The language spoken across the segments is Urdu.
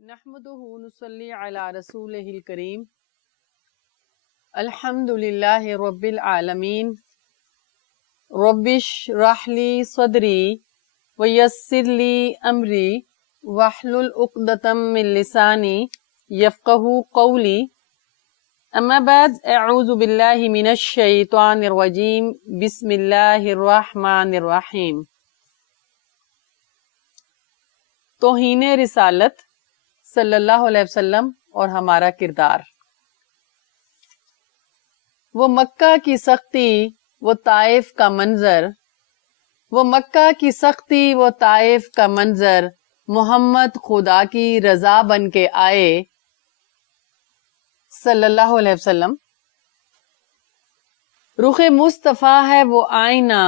نحمده نصلي على رسوله الكريم الحمد لله رب العالمين رب اشرح لي صدري ويسر لي أمري واحلل عقدة من لساني يفقهوا قولي أما بعد أعوذ بالله من الشيطان الرجيم بسم الله الرحمن الرحيم. توہین رسالت صلی اللہ علیہ وسلم اور ہمارا کردار. وہ مکہ کی سختی وہ طائف کا منظر، وہ مکہ کی سختی وہ طائف کا منظر، محمد خدا کی رضا بن کے آئے صلی اللہ علیہ وسلم. رخ مصطفیٰ ہے وہ آئینہ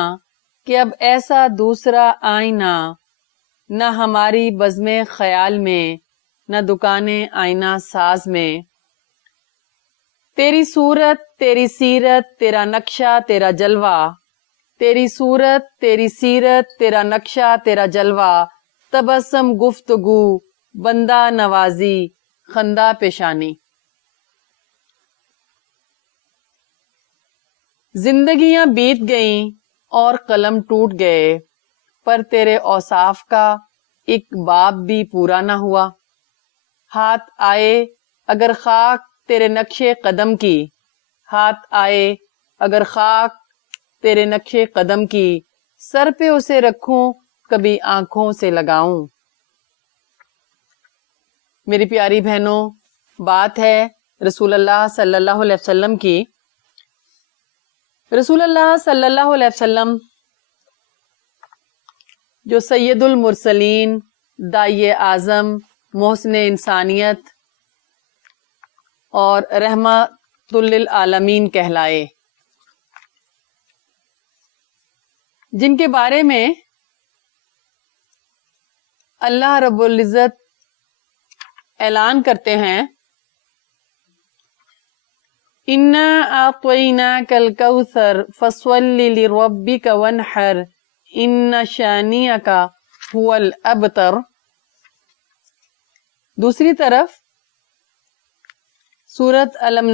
کہ اب ایسا دوسرا آئینہ نہ ہماری بزم خیال میں نہ دکانیں آئینہ ساز میں. تیری صورت تیری سیرت تیرا نقشہ تیرا جلوہ، تیری صورت تیری سیرت تیرا نقشہ تیرا جلوہ، تبسم گفتگو بندہ نوازی خندہ پیشانی. زندگیاں بیت گئیں اور قلم ٹوٹ گئے، پر تیرے اوصاف کا ایک باب بھی پورا نہ ہوا. ہاتھ آئے اگر خاک تیرے نقش قدم کی، ہاتھ آئے اگر خاک تیرے نقش قدم کی، سر پہ اسے رکھوں کبھی آنکھوں سے لگاؤں. میری پیاری بہنوں، بات ہے رسول اللہ صلی اللہ علیہ وسلم کی. رسول اللہ صلی اللہ علیہ وسلم جو سید المرسلین، داعی اعظم، محسن انسانیت اور رحمت للعالمین کہلائے، جن کے بارے میں اللہ رب العزت اعلان کرتے ہیں اِنَّا أَعْطَيْنَاكَ الْكَوْثَرَ فَصَلِّ لِرَبِّكَ وَانْحَرْ إِنَّ شَانِئَكَ هُوَ الْأَبْتَرُ. دوسری طرف سورت الم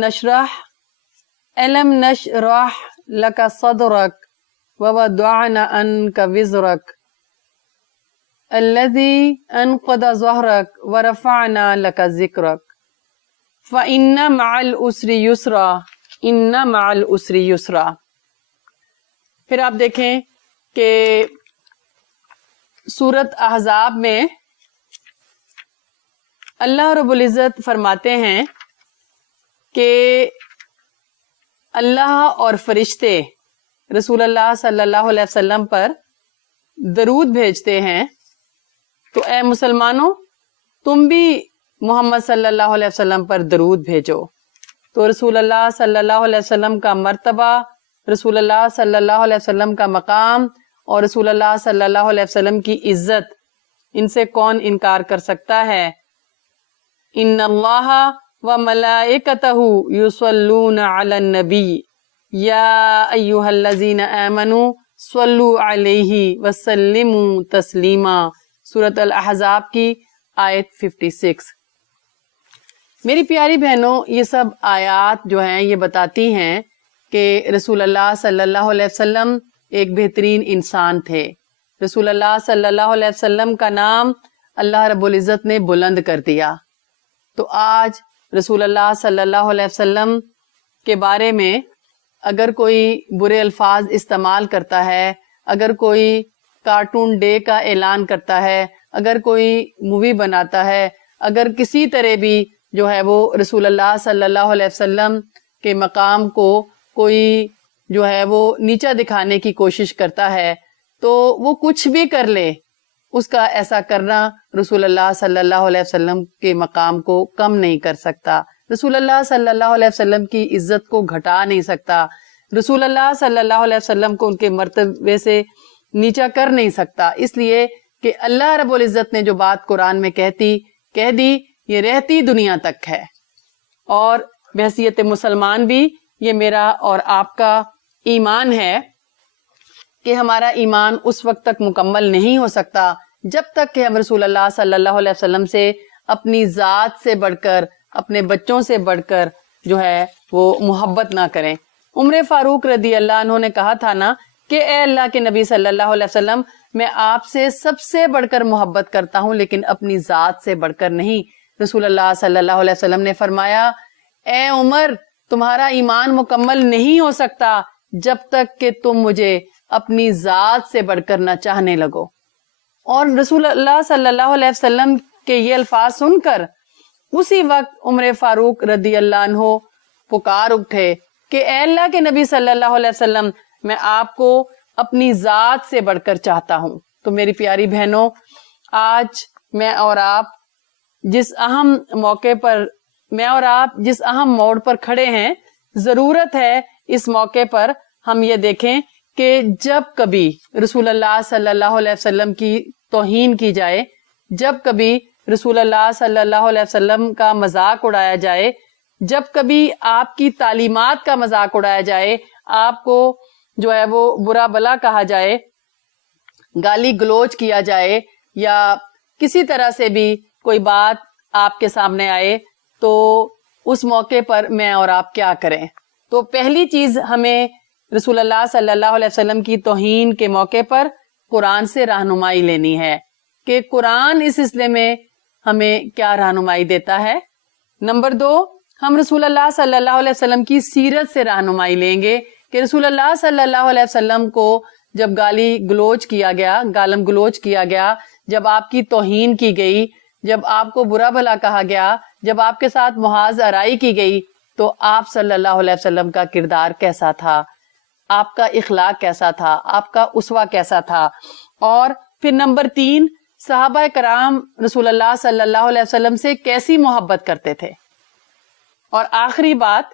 نشرح لک صدرک ووضعنا عنک وزرک الذی انقض ظہرک ورفعنا لک ذکرک فإن مع العسر یسرا ان مع العسر یسرا. پھر آپ دیکھیں کہ سورت احزاب میں اللہ رب العزت فرماتے ہیں کہ اللہ اور فرشتے رسول اللہ صلی اللہ علیہ وسلم پر درود بھیجتے ہیں، تو اے مسلمانوں تم بھی محمد صلی اللہ علیہ وسلم پر درود بھیجو. تو رسول اللہ صلی اللہ علیہ وسلم کا مرتبہ، رسول اللہ صلی اللہ علیہ وسلم کا مقام اور رسول اللہ صلی اللہ علیہ وسلم کی عزت، ان سے کون انکار کر سکتا ہے. ان اللہ وملائکتہ یصلون علی النبی یا ایھا الذین آمنوا صلوا علیہ وسلموا تسلیما. سورۃ الاحزاب کی آیت 56. میری پیاری بہنوں، یہ سب آیات جو ہیں یہ بتاتی ہیں کہ رسول اللہ صلی اللہ علیہ وسلم ایک بہترین انسان تھے. رسول اللہ صلی اللہ علیہ وسلم کا نام اللہ رب العزت نے بلند کر دیا. تو آج رسول اللہ صلی اللہ علیہ وسلم کے بارے میں اگر کوئی برے الفاظ استعمال کرتا ہے، اگر کوئی کارٹون ڈے کا اعلان کرتا ہے، اگر کوئی مووی بناتا ہے، اگر کسی طرح بھی جو ہے وہ رسول اللہ صلی اللہ علیہ وسلم کے مقام کو کوئی جو ہے وہ نیچا دکھانے کی کوشش کرتا ہے، تو وہ کچھ بھی کر لے، اس کا ایسا کرنا رسول اللہ صلی اللہ علیہ وسلم کے مقام کو کم نہیں کر سکتا، رسول اللہ صلی اللہ علیہ وسلم کی عزت کو گھٹا نہیں سکتا، رسول اللہ صلی اللہ علیہ وسلم کو ان کے مرتبے سے نیچا کر نہیں سکتا. اس لیے کہ اللہ رب العزت نے جو بات قرآن میں کہہ دی یہ رہتی دنیا تک ہے. اور بحیثیت مسلمان بھی یہ میرا اور آپ کا ایمان ہے کہ ہمارا ایمان اس وقت تک مکمل نہیں ہو سکتا جب تک کہ ہم رسول اللہ صلی اللہ علیہ وسلم سے اپنی ذات سے بڑھ کر, اپنے بچوں سے بڑھ کر جو ہے وہ محبت نہ کریں. عمر فاروق رضی اللہ عنہ نے کہا تھا نا کہ اے اللہ کے نبی صلی اللہ علیہ وسلم, میں آپ سے سب سے بڑھ کر محبت کرتا ہوں لیکن اپنی ذات سے بڑھ کر نہیں. رسول اللہ صلی اللہ علیہ وسلم نے فرمایا, اے عمر, تمہارا ایمان مکمل نہیں ہو سکتا جب تک کہ تم مجھے اپنی ذات سے بڑھ کر نہ چاہنے لگو. اور رسول اللہ صلی اللہ علیہ وسلم کے یہ الفاظ سن کر اسی وقت عمر فاروق رضی اللہ عنہ پکار اٹھے کہ اے اللہ کے نبی صلی اللہ علیہ وسلم, میں آپ کو اپنی ذات سے بڑھ کر چاہتا ہوں. تو میری پیاری بہنوں, آج میں اور آپ جس اہم موقع پر, میں اور آپ جس اہم موڑ پر کھڑے ہیں, ضرورت ہے اس موقع پر ہم یہ دیکھیں کہ جب کبھی رسول اللہ صلی اللہ علیہ وسلم کی توہین کی جائے, جب کبھی رسول اللہ صلی اللہ علیہ وسلم کا مذاق اڑایا جائے, جب کبھی آپ کی تعلیمات کا مذاق اڑایا جائے, آپ کو جو ہے وہ برا بلا کہا جائے, گالی گلوچ کیا جائے, یا کسی طرح سے بھی کوئی بات آپ کے سامنے آئے, تو اس موقع پر میں اور آپ کیا کریں؟ تو پہلی چیز ہمیں رسول اللہ صلی اللہ علیہ وسلم کی توہین کے موقع پر قرآن سے رہنمائی لینی ہے کہ قرآن اس سلسلے میں ہمیں کیا رہنمائی دیتا ہے. نمبر 2, ہم رسول اللہ صلی اللہ علیہ وسلم کی سیرت سے رہنمائی لیں گے کہ رسول اللہ صلی اللہ علیہ وسلم کو جب گالی گلوچ کیا گیا, گالم گلوچ کیا گیا, جب آپ کی توہین کی گئی, جب آپ کو برا بھلا کہا گیا, جب آپ کے ساتھ محاذ آرائی کی گئی, تو آپ صلی اللہ علیہ وسلم کا کردار کیسا تھا, آپ کا اخلاق کیسا تھا, آپ کا اسوہ کیسا تھا. اور پھر نمبر 3, صحابہ کرام رسول اللہ صلی اللہ علیہ وسلم سے کیسی محبت کرتے تھے. اور آخری بات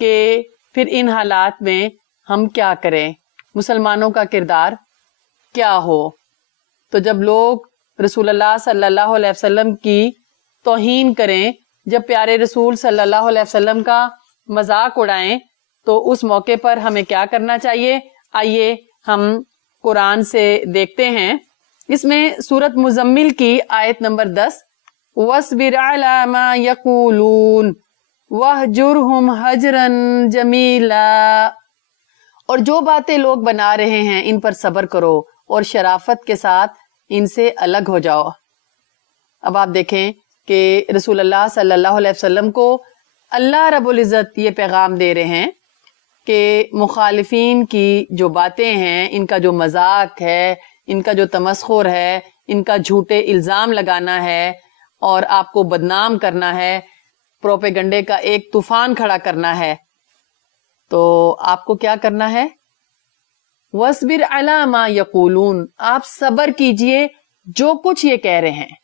کہ پھر ان حالات میں ہم کیا کریں, مسلمانوں کا کردار کیا ہو. تو جب لوگ رسول اللہ صلی اللہ علیہ وسلم کی توہین کریں, جب پیارے رسول صلی اللہ علیہ وسلم کا مذاق اڑائیں, تو اس موقع پر ہمیں کیا کرنا چاہیے؟ آئیے ہم قرآن سے دیکھتے ہیں. اس میں سورت مزمل کی آیت نمبر 10, وَاصْبِرْ عَلَىٰ مَا يَقُولُونَ وَاهْجُرْهُمْ هَجْرًا جَمِيلًا, اور جو باتیں لوگ بنا رہے ہیں ان پر صبر کرو اور شرافت کے ساتھ ان سے الگ ہو جاؤ. اب آپ دیکھیں کہ رسول اللہ صلی اللہ علیہ وسلم کو اللہ رب العزت یہ پیغام دے رہے ہیں کہ مخالفین کی جو باتیں ہیں, ان کا جو مذاق ہے, ان کا جو تمسخر ہے, ان کا جھوٹے الزام لگانا ہے اور آپ کو بدنام کرنا ہے, پروپیگنڈے کا ایک طوفان کھڑا کرنا ہے, تو آپ کو کیا کرنا ہے؟ وَاصْبِرْ عَلَىٰ مَا يَقُولُونَ, آپ صبر کیجئے جو کچھ یہ کہہ رہے ہیں.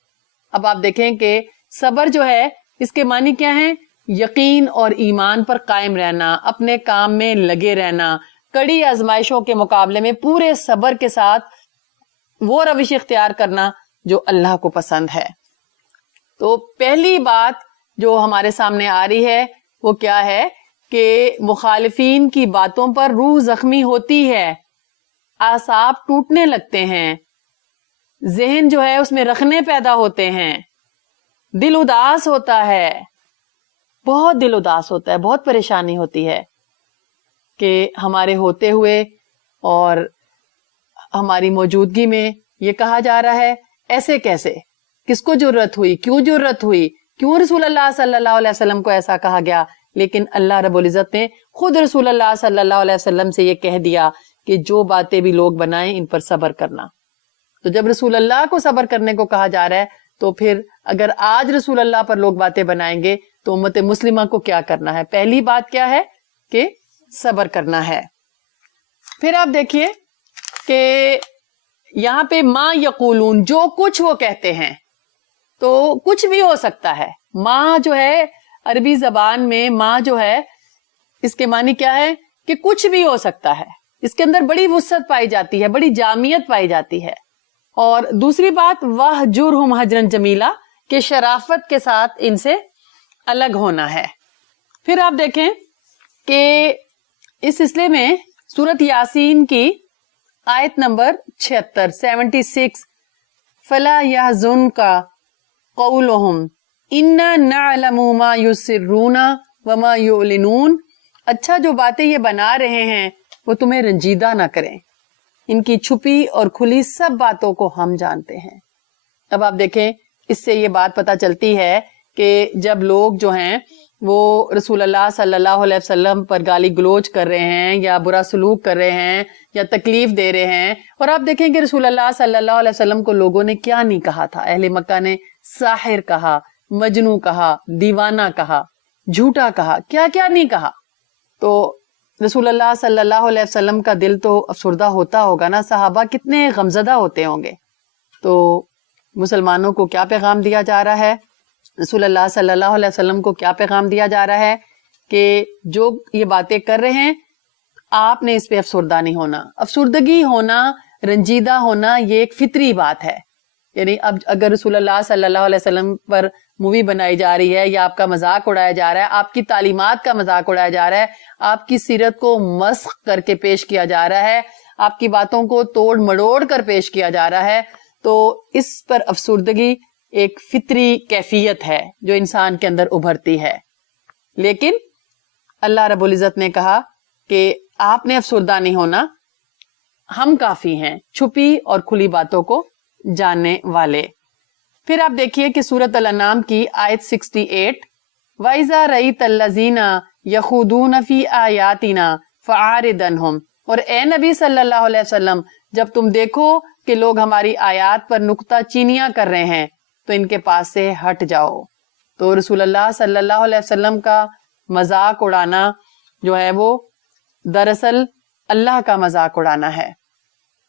اب آپ دیکھیں کہ صبر جو ہے اس کے معنی کیا ہیں؟ یقین اور ایمان پر قائم رہنا, اپنے کام میں لگے رہنا, کڑی آزمائشوں کے مقابلے میں پورے صبر کے ساتھ وہ روش اختیار کرنا جو اللہ کو پسند ہے. تو پہلی بات جو ہمارے سامنے آ رہی ہے وہ کیا ہے کہ مخالفین کی باتوں پر روح زخمی ہوتی ہے, اعصاب ٹوٹنے لگتے ہیں, ذہن جو ہے اس میں رخنے پیدا ہوتے ہیں, دل اداس ہوتا ہے, بہت دل اداس ہوتا ہے, بہت پریشانی ہوتی ہے کہ ہمارے ہوتے ہوئے اور ہماری موجودگی میں یہ کہا جا رہا ہے ایسے کیسے, کس کو جرت ہوئی, کیوں جرت ہوئی, کیوں رسول اللہ صلی اللہ علیہ وسلم کو ایسا کہا گیا. لیکن اللہ رب العزت نے خود رسول اللہ صلی اللہ علیہ وسلم سے یہ کہہ دیا کہ جو باتیں بھی لوگ بنائیں ان پر صبر کرنا. تو جب رسول اللہ کو صبر کرنے کو کہا جا رہا ہے تو پھر اگر آج رسول اللہ پر لوگ باتیں بنائیں گے تو امت مسلمہ کو کیا کرنا ہے؟ پہلی بات کیا ہے کہ صبر کرنا ہے. پھر آپ دیکھیے کہ یہاں پہ ما یقولون, جو کچھ وہ کہتے ہیں, تو کچھ بھی ہو سکتا ہے. ما جو ہے عربی زبان میں ما جو ہے اس کے معنی کیا ہے کہ کچھ بھی ہو سکتا ہے. اس کے اندر بڑی وسعت پائی جاتی ہے, بڑی جامعیت پائی جاتی ہے. اور دوسری بات وَاهْجُرْهُمْ هَجْرًا جَمِيلًا, کہ شرافت کے ساتھ ان سے الگ ہونا ہے. پھر آپ دیکھیں کہ اس سلسلے میں سورت یاسین کی آیت نمبر 76 فَلَا يَحْزُنْكَ قَوْلُهُمْ اِنَّا نَعْلَمُ مَا يُسِرُّونَ وَمَا يُعْلِنُونَ، اچھا جو باتیں یہ بنا رہے ہیں وہ تمہیں رنجیدہ نہ کریں، ان کی چھپی اور کھلی سب باتوں کو ہم جانتے ہیں۔ اب آپ دیکھیں اس سے یہ بات پتہ چلتی ہے کہ جب لوگ جو ہیں وہ رسول اللہ صلی اللہ علیہ وسلم پر گالی گلوچ کر رہے ہیں یا برا سلوک کر رہے ہیں یا تکلیف دے رہے ہیں، اور آپ دیکھیں کہ رسول اللہ صلی اللہ علیہ وسلم کو لوگوں نے کیا نہیں کہا تھا، اہل مکہ نے ساحر کہا، مجنوں کہا، دیوانہ کہا، جھوٹا کہا، کیا کیا نہیں کہا۔ تو رسول اللہ صلی اللہ علیہ وسلم کا دل تو افسردہ ہوتا ہوگا نا، صحابہ کتنے غمزدہ ہوتے ہوں گے۔ تو مسلمانوں کو کیا پیغام دیا جا رہا ہے، رسول اللہ صلی اللہ علیہ وسلم کو کیا پیغام دیا جا رہا ہے کہ جو یہ باتیں کر رہے ہیں آپ نے اس پہ افسردہ نہیں ہونا۔ افسردگی ہونا، رنجیدہ ہونا، یہ ایک فطری بات ہے۔ یعنی اب اگر رسول اللہ صلی اللہ علیہ وسلم پر مووی بنائی جا رہی ہے یا آپ کا مذاق اڑایا جا رہا ہے، آپ کی تعلیمات کا مذاق اڑایا جا رہا ہے، آپ کی سیرت کو مسخ کر کے پیش کیا جا رہا ہے، آپ کی باتوں کو توڑ مڑوڑ کر پیش کیا جا رہا ہے، تو اس پر افسردگی ایک فطری کیفیت ہے جو انسان کے اندر ابھرتی ہے۔ لیکن اللہ رب العزت نے کہا کہ آپ نے افسردہ نہیں ہونا، ہم کافی ہیں چھپی اور کھلی باتوں کو جاننے والے۔ پھر آپ دیکھیے کہ سورۃ الانعام کی آیت 68، وَإِذَا رَأَيْتَ الَّذِينَ يَخُوضُونَ فِي آيَاتِنَا فَأَعْرِضْ عَنْهُمْ، اور اے نبی صلی اللہ علیہ وسلم جب تم دیکھو کہ لوگ ہماری آیات پر نکتہ چینیاں کر رہے ہیں تو ان کے پاس سے ہٹ جاؤ۔ تو رسول اللہ صلی اللہ علیہ وسلم کا مذاق اڑانا جو ہے وہ دراصل اللہ کا مذاق اڑانا ہے۔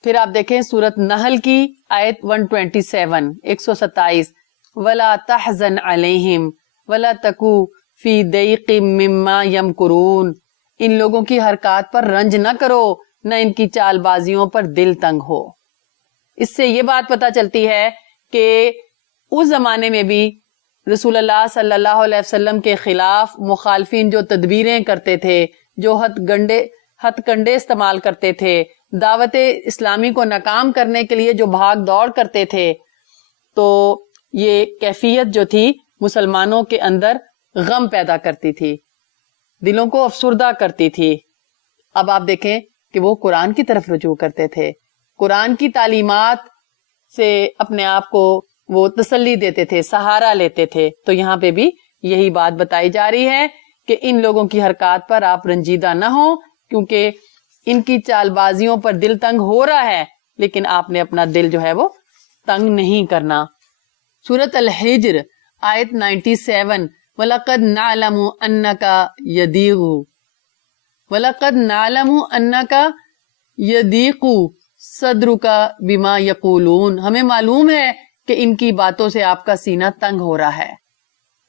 پھر آپ دیکھیں سورۃ نحل کی آیت 127، 127، وَلَا تَحْزَنْ عَلَيْهِمْ وَلَا تَكُ فِي ضَيْقٍ مِّمَّا يَمْكُرُونَ، ان لوگوں کی حرکات پر رنج نہ کرو، نہ ان کی چال بازیوں پر دل تنگ ہو۔ اس سے یہ بات پتہ چلتی ہے کہ اس زمانے میں بھی رسول اللہ صلی اللہ علیہ وسلم کے خلاف مخالفین جو تدبیریں کرتے تھے، جو ہتھ کنڈے استعمال کرتے تھے، دعوت اسلامی کو ناکام کرنے کے لیے جو بھاگ دوڑ کرتے تھے، تو یہ کیفیت جو تھی مسلمانوں کے اندر غم پیدا کرتی تھی، دلوں کو افسردہ کرتی تھی۔ اب آپ دیکھیں کہ وہ قرآن کی طرف رجوع کرتے تھے، قرآن کی تعلیمات سے اپنے آپ کو وہ تسلی دیتے تھے، سہارا لیتے تھے۔ تو یہاں پہ بھی یہی بات بتائی جا رہی ہے کہ ان لوگوں کی حرکات پر آپ رنجیدہ نہ ہوں، کیونکہ ان کی چال بازیوں پر دل تنگ ہو رہا ہے، لیکن آپ نے اپنا دل جو ہے وہ تنگ نہیں کرنا۔ سورۃ الحجر آیت 97، وَلَقَدْ نَعْلَمُ أَنَّكَ يَضِيقُ وَلَقَدْ نَعْلَمُ أَنَّكَ يَضِيقُ صَدْرُكَ بِمَا يَقُولُونَ، ہمیں معلوم ہے کہ ان کی باتوں سے آپ کا سینہ تنگ ہو رہا ہے۔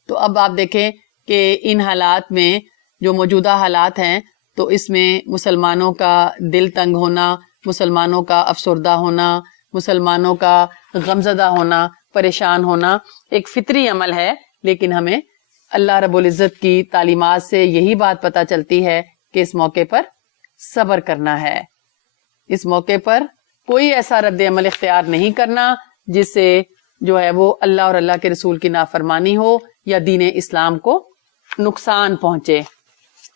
تو اب آپ دیکھیں کہ ان حالات میں جو موجودہ حالات ہیں تو اس میں مسلمانوں کا دل تنگ ہونا، مسلمانوں کا افسردہ ہونا، مسلمانوں کا غمزدہ ہونا، پریشان ہونا ایک فطری عمل ہے، لیکن ہمیں اللہ رب العزت کی تعلیمات سے یہی بات پتہ چلتی ہے کہ اس موقع پر صبر کرنا ہے، اس موقع پر کوئی ایسا رد عمل اختیار نہیں کرنا جس سے جو ہے وہ اللہ اور اللہ کے رسول کی نافرمانی ہو یا دین اسلام کو نقصان پہنچے۔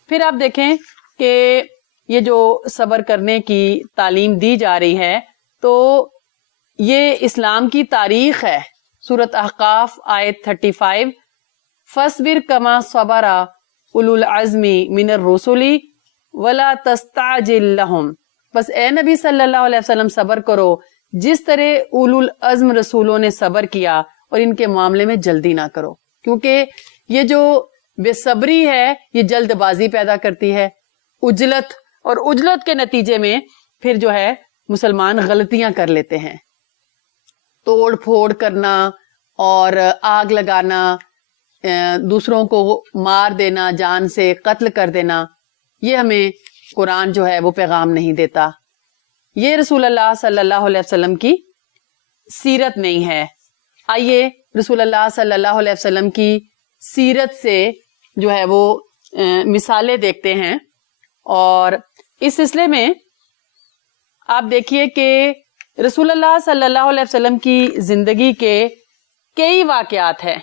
پھر آپ دیکھیں کہ یہ جو صبر کرنے کی تعلیم دی جا رہی ہے تو یہ اسلام کی تاریخ ہے۔ سورۃ احقاف آیت 35، فَاصْبِرْ كَمَا صَبَرَ أُولُو الْعَزْمِ مِنَ الرُّسُلِ وَلَا تَسْتَعْجِلْ لَهُمْ، بس اے نبی صلی اللہ علیہ وسلم صبر کرو جس طرح اولو العزم رسولوں نے صبر کیا، اور ان کے معاملے میں جلدی نہ کرو، کیونکہ یہ جو بے صبری ہے یہ جلد بازی پیدا کرتی ہے، عجلت، اور عجلت کے نتیجے میں پھر جو ہے مسلمان غلطیاں کر لیتے ہیں، توڑ پھوڑ کرنا اور آگ لگانا، دوسروں کو مار دینا، جان سے قتل کر دینا، یہ ہمیں قرآن جو ہے وہ پیغام نہیں دیتا، یہ رسول اللہ صلی اللہ علیہ وسلم کی سیرت نہیں ہے۔ آئیے رسول اللہ صلی اللہ علیہ وسلم کی سیرت سے جو ہے وہ مثالیں دیکھتے ہیں، اور اس سلسلے میں آپ دیکھیے کہ رسول اللہ صلی اللہ علیہ وسلم کی زندگی کے کئی واقعات ہیں،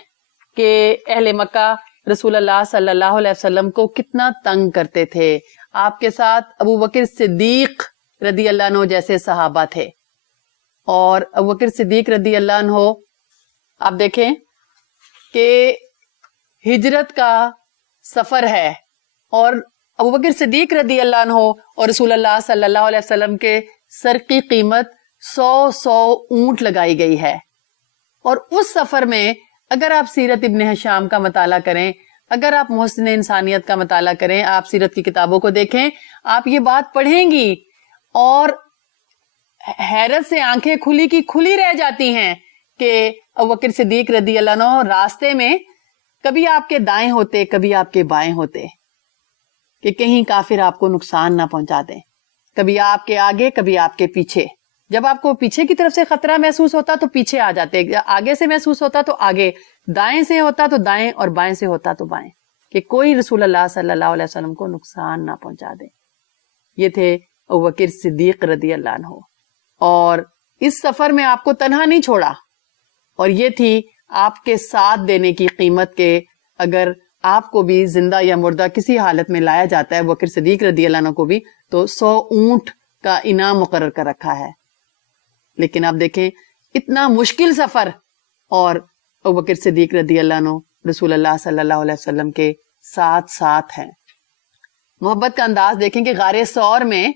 کہ اہل مکہ رسول اللہ صلی اللہ علیہ وسلم کو کتنا تنگ کرتے تھے. آپ کے ساتھ ابو بکر صدیق رضی اللہ عنہ جیسے صحابہ تھے, اور ابو بکر صدیق رضی اللہ عنہ آپ دیکھیں کہ ہجرت کا سفر ہے, اور ابو بکر صدیق رضی اللہ عنہ اور رسول اللہ صلی اللہ علیہ وسلم کے سر کی قیمت 100 اونٹ لگائی گئی ہے. اور اس سفر میں اگر آپ سیرت ابن ہشام کا مطالعہ کریں, اگر آپ محسن انسانیت کا مطالعہ کریں, آپ سیرت کی کتابوں کو دیکھیں, آپ یہ بات پڑھیں گی اور حیرت سے آنکھیں کھلی کی کھلی رہ جاتی ہیں کہ ابوبکر صدیق رضی اللہ عنہ راستے میں کبھی آپ کے دائیں ہوتے, کبھی آپ کے بائیں ہوتے, کہ کہیں کافر آپ کو نقصان نہ پہنچا دیں, کبھی آپ کے آگے, کبھی آپ کے پیچھے. جب آپ کو پیچھے کی طرف سے خطرہ محسوس ہوتا تو پیچھے آ جاتے, آگے سے محسوس ہوتا تو آگے, دائیں سے ہوتا تو دائیں, اور بائیں سے ہوتا تو بائیں, کہ کوئی رسول اللہ صلی اللہ علیہ وسلم کو نقصان نہ پہنچا دے. یہ تھے ابوبکر صدیق رضی اللہ عنہ, اور اس سفر میں آپ کو تنہا نہیں چھوڑا, اور یہ تھی آپ کے ساتھ دینے کی قیمت کے اگر آپ کو بھی زندہ یا مردہ کسی حالت میں لایا جاتا ہے ابوبکر صدیق رضی اللہ عنہ کو بھی, تو 100 اونٹ کا انعام مقرر کر رکھا ہے. لیکن آپ دیکھیں اتنا مشکل سفر, اور ابوبکر صدیق رضی اللہ عنہ رسول اللہ صلی اللہ علیہ وسلم کے ساتھ ہیں. محبت کا انداز دیکھیں کہ غار ثور میں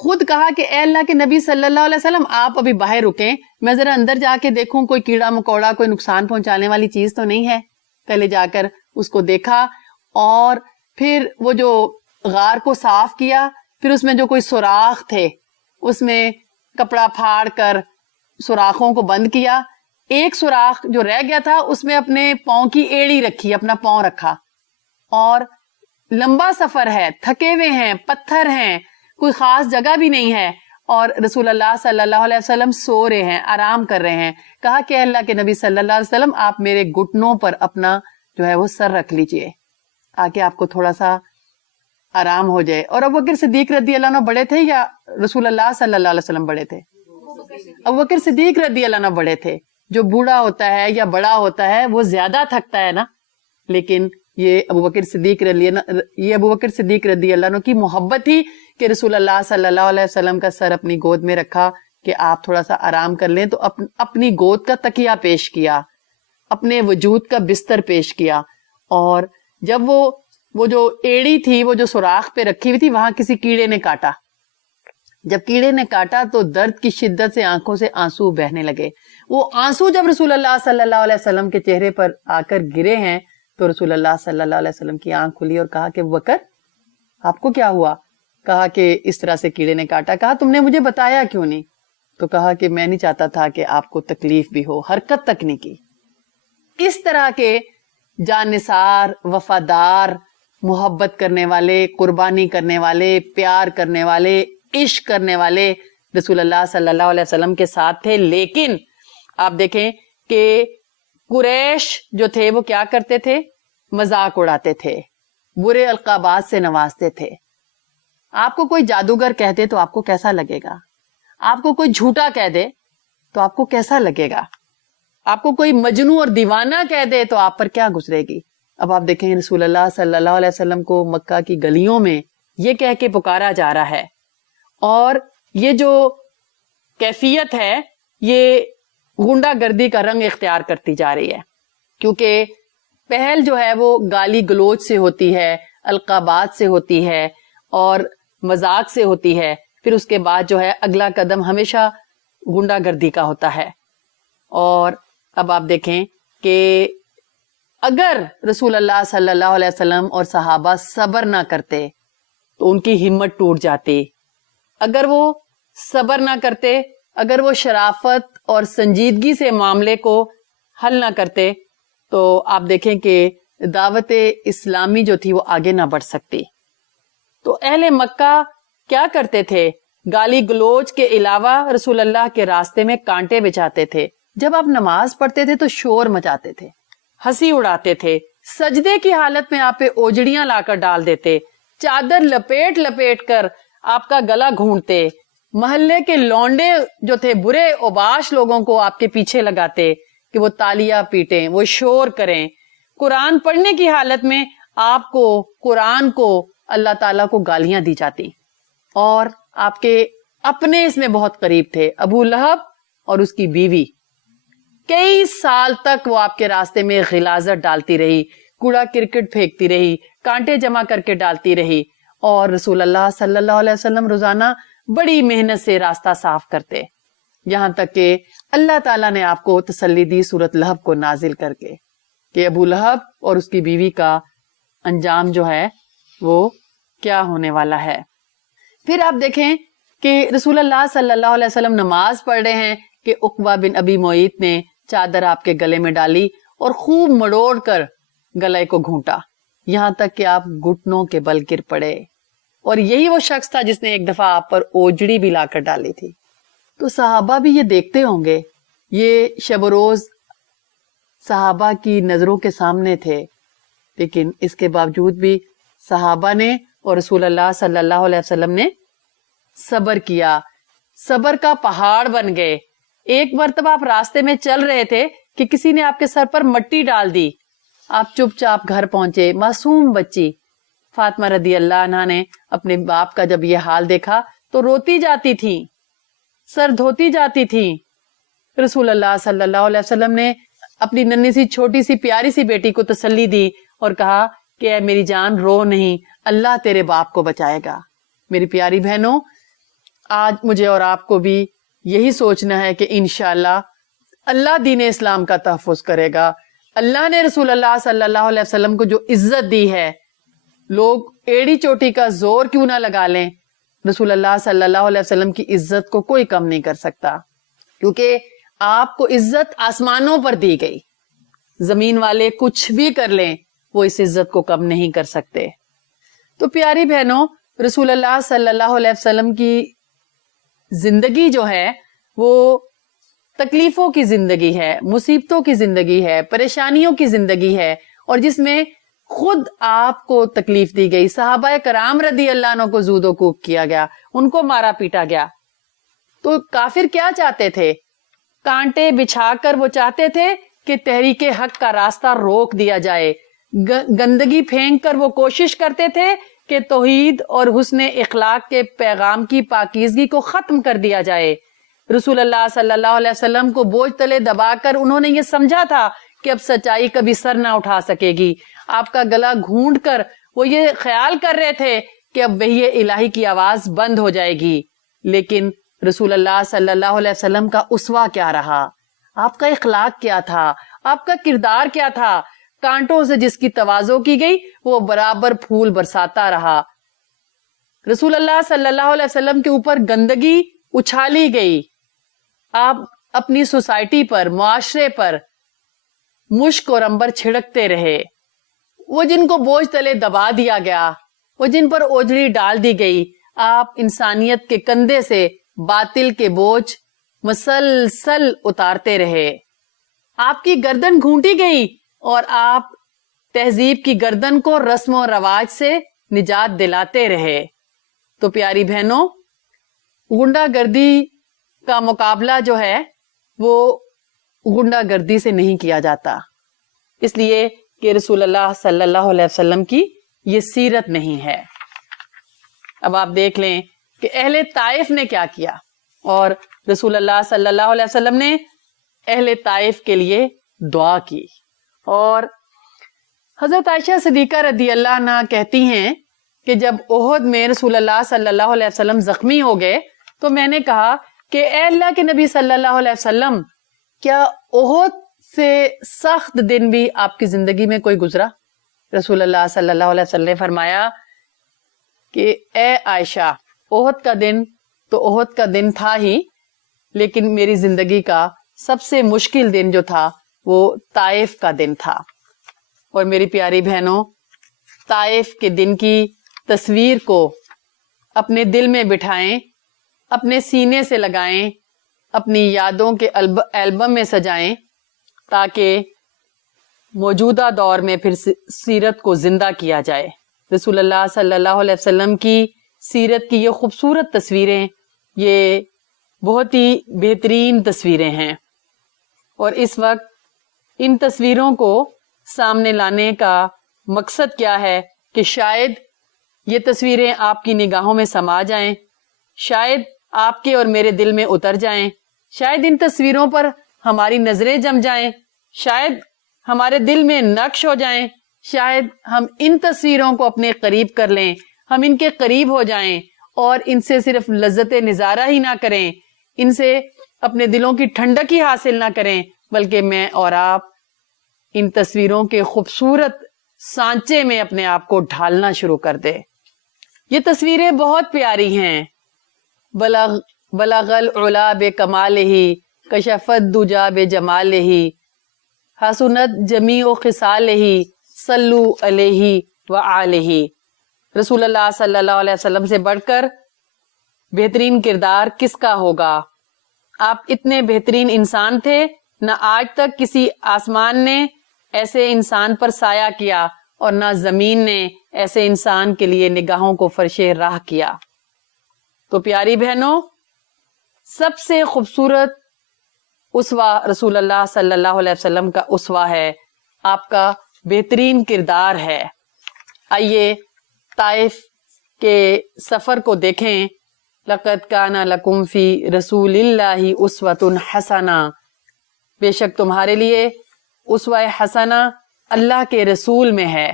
خود کہا کہ اے اللہ کے نبی صلی اللہ علیہ وسلم آپ ابھی باہر رکیں, میں ذرا اندر جا کے دیکھوں کوئی کیڑا مکوڑا, کوئی نقصان پہنچانے والی چیز تو نہیں ہے. پہلے جا کر اس کو دیکھا, اور پھر وہ جو غار کو صاف کیا, پھر اس میں جو کوئی سوراخ تھے اس میں کپڑا پھاڑ کر سوراخوں کو بند کیا. ایک سوراخ جو رہ گیا تھا اس میں اپنے پاؤں کی ایڑی رکھی, اپنا پاؤں رکھا, اور لمبا سفر ہے, تھکے ہوئے ہیں, پتھر ہیں, کوئی خاص جگہ بھی نہیں ہے, اور رسول اللہ صلی اللہ علیہ وسلم سو رہے ہیں, آرام کر رہے ہیں. کہا کہ اللہ کے نبی صلی اللہ علیہ وسلم آپ میرے گھٹنوں پر اپنا جو ہے وہ سر رکھ لیجئے تاکہ آپ کو تھوڑا سا آرام ہو جائے. اور ابوبکر صدیق رضی اللہ عنہ بڑے تھے یا رسول اللہ صلی اللہ علیہ وسلم بڑے تھے؟ ابوبکر صدیق رضی اللہ عنہ بڑے تھے. جو بوڑھا ہوتا ہے یا بڑا ہوتا ہے وہ زیادہ تھکتا ہے نا, لیکن یہ ابوبکر صدیق رضی اللہ عنہ کی محبت ہی کہ رسول اللہ صلی اللہ علیہ وسلم کا سر اپنی گود میں رکھا کہ آپ تھوڑا سا آرام کر لیں, تو اپنی گود کا تکیہ پیش کیا, اپنے وجود کا بستر پیش کیا. اور جب وہ جو ایڑی تھی, وہ جو سوراخ پہ رکھی ہوئی تھی, وہاں کسی کیڑے نے کاٹا. جب کیڑے نے کاٹا تو درد کی شدت سے آنکھوں سے آنسو بہنے لگے. وہ آنسو جب رسول اللہ صلی اللہ علیہ وسلم کے چہرے پر آ کر گرے ہیں تو رسول اللہ صلی اللہ علیہ وسلم کی آنکھ کھلی اور کہا کہ بکر آپ کو کیا ہوا؟ کہا کہ اس طرح سے کیڑے نے کاٹا. کہا تم نے مجھے بتایا کیوں نہیں؟ تو کہا کہ میں نہیں چاہتا تھا کہ آپ کو تکلیف بھی ہو, حرکت تک نہیں کی. اس طرح کے جان نثار, وفادار, محبت کرنے والے, قربانی کرنے والے, پیار کرنے والے, عشق کرنے والے رسول اللہ صلی اللہ علیہ وسلم کے ساتھ تھے. لیکن آپ دیکھیں کہ قریش جو تھے وہ کیا کرتے تھے؟ مذاق اڑاتے تھے, برے القابات سے نوازتے تھے. آپ کو کوئی جادوگر کہہ دے تو آپ کو کیسا لگے گا؟ آپ کو کوئی جھوٹا کہہ دے تو آپ کو کیسا لگے گا؟ آپ کو کوئی مجنون اور دیوانہ کہہ دے تو آپ پر کیا گزرے گی؟ اب آپ دیکھیں رسول اللہ صلی اللہ علیہ وسلم کو مکہ کی گلیوں میں یہ کہہ کے پکارا جا رہا ہے, اور یہ جو کیفیت ہے یہ غنڈہ گردی کا رنگ اختیار کرتی جا رہی ہے, کیونکہ پہل جو ہے وہ گالی گلوچ سے ہوتی ہے, القابات سے ہوتی ہے, اور مذاق سے ہوتی ہے. پھر اس کے بعد جو ہے اگلا قدم ہمیشہ غنڈہ گردی کا ہوتا ہے. اور اب آپ دیکھیں کہ اگر رسول اللہ صلی اللہ علیہ وسلم اور صحابہ صبر نہ کرتے تو ان کی ہمت ٹوٹ جاتی. اگر وہ صبر نہ کرتے, اگر وہ شرافت اور سنجیدگی سے معاملے کو حل نہ کرتے, تو آپ دیکھیں کہ دعوت اسلامی جو تھی وہ آگے نہ بڑھ سکتی. تو اہل مکہ کیا کرتے تھے؟ گالی گلوچ کے علاوہ رسول اللہ کے راستے میں کانٹے بچھاتے تھے. جب آپ نماز پڑھتے تھے تو شور مچاتے تھے, ہنسی اڑاتے تھے, سجدے کی حالت میں آپ پہ اوجڑیاں لا کر ڈال دیتے, چادر لپیٹ لپیٹ کر آپ کا گلا گھونٹتے, محلے کے لونڈے جو تھے برے اوباش لوگوں کو آپ کے پیچھے لگاتے کہ وہ تالیاں پیٹیں, وہ شور کریں, قرآن پڑھنے کی حالت میں آپ کو قرآن کو اللہ تعالیٰ کو گالیاں دی جاتی، اور آپ کے اپنے اس میں بہت قریب تھے، ابو لہب اور اس کی بیوی، کئی سال تک وہ آپ کے راستے میں غلاظت ڈالتی رہی، کوڑا کرکٹ پھینکتی رہی، کانٹے جمع کر کے ڈالتی رہی، اور رسول اللہ صلی اللہ علیہ وسلم روزانہ بڑی محنت سے راستہ صاف کرتے، یہاں تک کہ اللہ تعالیٰ نے آپ کو تسلی دی سورۃ لہب کو نازل کر کے کہ ابو لہب اور اس کی بیوی کا انجام جو ہے وہ کیا ہونے والا ہے۔ پھر آپ دیکھیں کہ رسول اللہ صلی اللہ علیہ وسلم نماز پڑھ رہے ہیں کہ عقبہ بن ابی معیط نے چادر آپ کے گلے میں ڈالی اور خوب مڑوڑ کر گلے کو گھونٹا، یہاں تک کہ آپ گھٹنوں کے بل گر پڑے، اور یہی وہ شخص تھا جس نے ایک دفعہ آپ پر اوجڑی بھی لا کر ڈالی تھی۔ تو صحابہ بھی یہ دیکھتے ہوں گے، یہ شب و روز صحابہ کی نظروں کے سامنے تھے، لیکن اس کے باوجود بھی صحابہ نے اور رسول اللہ صلی اللہ علیہ وسلم نے صبر کیا، صبر کا پہاڑ بن گئے۔ ایک مرتبہ آپ راستے میں چل رہے تھے کہ کسی نے آپ کے سر پر مٹی ڈال دی، آپ چپ چاپ گھر پہنچے، معصوم بچی فاطمہ رضی اللہ عنہا نے اپنے باپ کا جب یہ حال دیکھا تو روتی جاتی تھی، سر دھوتی جاتی تھی۔ رسول اللہ صلی اللہ علیہ وسلم نے اپنی ننھی سی چھوٹی سی پیاری سی بیٹی کو تسلی دی اور کہا کہ اے میری جان رو نہیں، اللہ تیرے باپ کو بچائے گا۔ میری پیاری بہنوں، آج مجھے اور آپ کو بھی یہی سوچنا ہے کہ انشاءاللہ اللہ دین اسلام کا تحفظ کرے گا۔ اللہ نے رسول اللہ صلی اللہ علیہ وسلم کو جو عزت دی ہے، لوگ ایڑی چوٹی کا زور کیوں نہ لگا لیں، رسول اللہ صلی اللہ علیہ وسلم کی عزت کو کوئی کم نہیں کر سکتا، کیونکہ آپ کو عزت آسمانوں پر دی گئی، زمین والے کچھ بھی کر لیں وہ اس عزت کو کم نہیں کر سکتے۔ تو پیاری بہنوں، رسول اللہ صلی اللہ علیہ وسلم کی زندگی جو ہے وہ تکلیفوں کی زندگی ہے، مصیبتوں کی زندگی ہے، پریشانیوں کی زندگی ہے، اور جس میں خود آپ کو تکلیف دی گئی، صحابہ کرام رضی اللہ عنہ کو زود و کوب کیا گیا، ان کو مارا پیٹا گیا۔ تو کافر کیا چاہتے تھے؟ کانٹے بچھا کر وہ چاہتے تھے کہ تحریک حق کا راستہ روک دیا جائے، گندگی پھینک کر وہ کوشش کرتے تھے کہ توحید اور حسن اخلاق کے پیغام کی پاکیزگی کو ختم کر دیا جائے۔ رسول اللہ صلی اللہ علیہ وسلم کو بوجھ تلے دبا کر انہوں نے یہ سمجھا تھا کہ اب سچائی کبھی سر نہ اٹھا سکے گی، آپ کا گلا گھونٹ کر وہ یہ خیال کر رہے تھے کہ اب وحی الہی کی آواز بند ہو جائے گی، لیکن رسول اللہ صلی اللہ علیہ وسلم کا اسوہ کیا رہا، آپ کا اخلاق کیا تھا، آپ کا کردار کیا تھا، کانٹوں سے جس کی تواضع کی گئی وہ برابر پھول برساتا رہا۔ رسول اللہ صلی اللہ علیہ وسلم کے اوپر گندگی اچھالی گئی، آپ اپنی سوسائٹی پر، معاشرے پر مشک اور عنبر چھڑکتے رہے، وہ جن کو بوجھ تلے دبا دیا گیا، وہ جن پر اوجڑی ڈال دی گئی، آپ انسانیت کے کندھے سے باطل کے بوجھ مسلسل اتارتے رہے، آپ کی گردن گھونٹی گئی اور آپ تہذیب کی گردن کو رسم و رواج سے نجات دلاتے رہے۔ تو پیاری بہنوں، غنڈہ گردی کا مقابلہ جو ہے وہ غنڈہ گردی سے نہیں کیا جاتا، اس لیے کہ رسول اللہ صلی اللہ علیہ وسلم کی یہ سیرت نہیں ہے۔ اب آپ دیکھ لیں کہ اہل طائف نے کیا کیا، اور رسول اللہ صلی اللہ علیہ وسلم نے اہل طائف کے لیے دعا کی، اور حضرت عائشہ صدیقہ رضی اللہ عنہا کہتی ہیں کہ جب احد میں رسول اللہ صلی اللہ علیہ وسلم زخمی ہو گئے تو میں نے کہا کہ اے اللہ کے نبی صلی اللہ علیہ وسلم، کیا احد سے سخت دن بھی آپ کی زندگی میں کوئی گزرا؟ رسول اللہ صلی اللہ علیہ وسلم نے فرمایا کہ اے عائشہ، احد کا دن تو احد کا دن تھا ہی، لیکن میری زندگی کا سب سے مشکل دن جو تھا وہ طائف کا دن تھا۔ اور میری پیاری بہنوں، طائف کے دن کی تصویر کو اپنے دل میں بٹھائیں، اپنے سینے سے لگائیں، اپنی یادوں کے البم میں سجائیں، تاکہ موجودہ دور میں پھر سیرت کو زندہ کیا جائے۔ رسول اللہ صلی اللہ علیہ وسلم کی سیرت کی یہ خوبصورت تصویریں، یہ بہت ہی بہترین تصویریں ہیں، اور اس وقت ان تصویروں کو سامنے لانے کا مقصد کیا ہے کہ شاید یہ تصویریں آپ کی نگاہوں میں سما جائیں، شاید آپ کے اور میرے دل میں اتر جائیں، شاید ان تصویروں پر ہماری نظریں جم جائیں، شاید ہمارے دل میں نقش ہو جائیں، شاید ہم ان تصویروں کو اپنے قریب کر لیں، ہم ان کے قریب ہو جائیں اور ان سے صرف لذت نظارہ ہی نہ کریں، ان سے اپنے دلوں کی ٹھنڈک ہی حاصل نہ کریں، بلکہ میں اور آپ ان تصویروں کے خوبصورت سانچے میں اپنے آپ کو ڈھالنا شروع کر دے۔ یہ تصویریں بہت پیاری ہیں۔ بلغ العلا بکمالہ کشف الدجا بجمالہ حسنت جمیع خصالہ صلو علیہ وآلہ۔ رسول اللہ صلی اللہ علیہ وسلم سے بڑھ کر بہترین کردار کس کا ہوگا؟ آپ اتنے بہترین انسان تھے، نہ آج تک کسی آسمان نے ایسے انسان پر سایہ کیا اور نہ زمین نے ایسے انسان کے لیے نگاہوں کو فرش راہ کیا۔ تو پیاری بہنوں، سب سے خوبصورت اسوہ رسول اللہ صلی اللہ علیہ وسلم کا اسوہ ہے، آپ کا بہترین کردار ہے۔ آئیے طائف کے سفر کو دیکھیں۔ لَقَدْ كَانَ لَكُمْ فِي رَسُولِ اللَّهِ أُسْوَةٌ حَسَنَةٌ، بے شک تمہارے لیے اسوہ حسنہ اللہ کے رسول میں ہے۔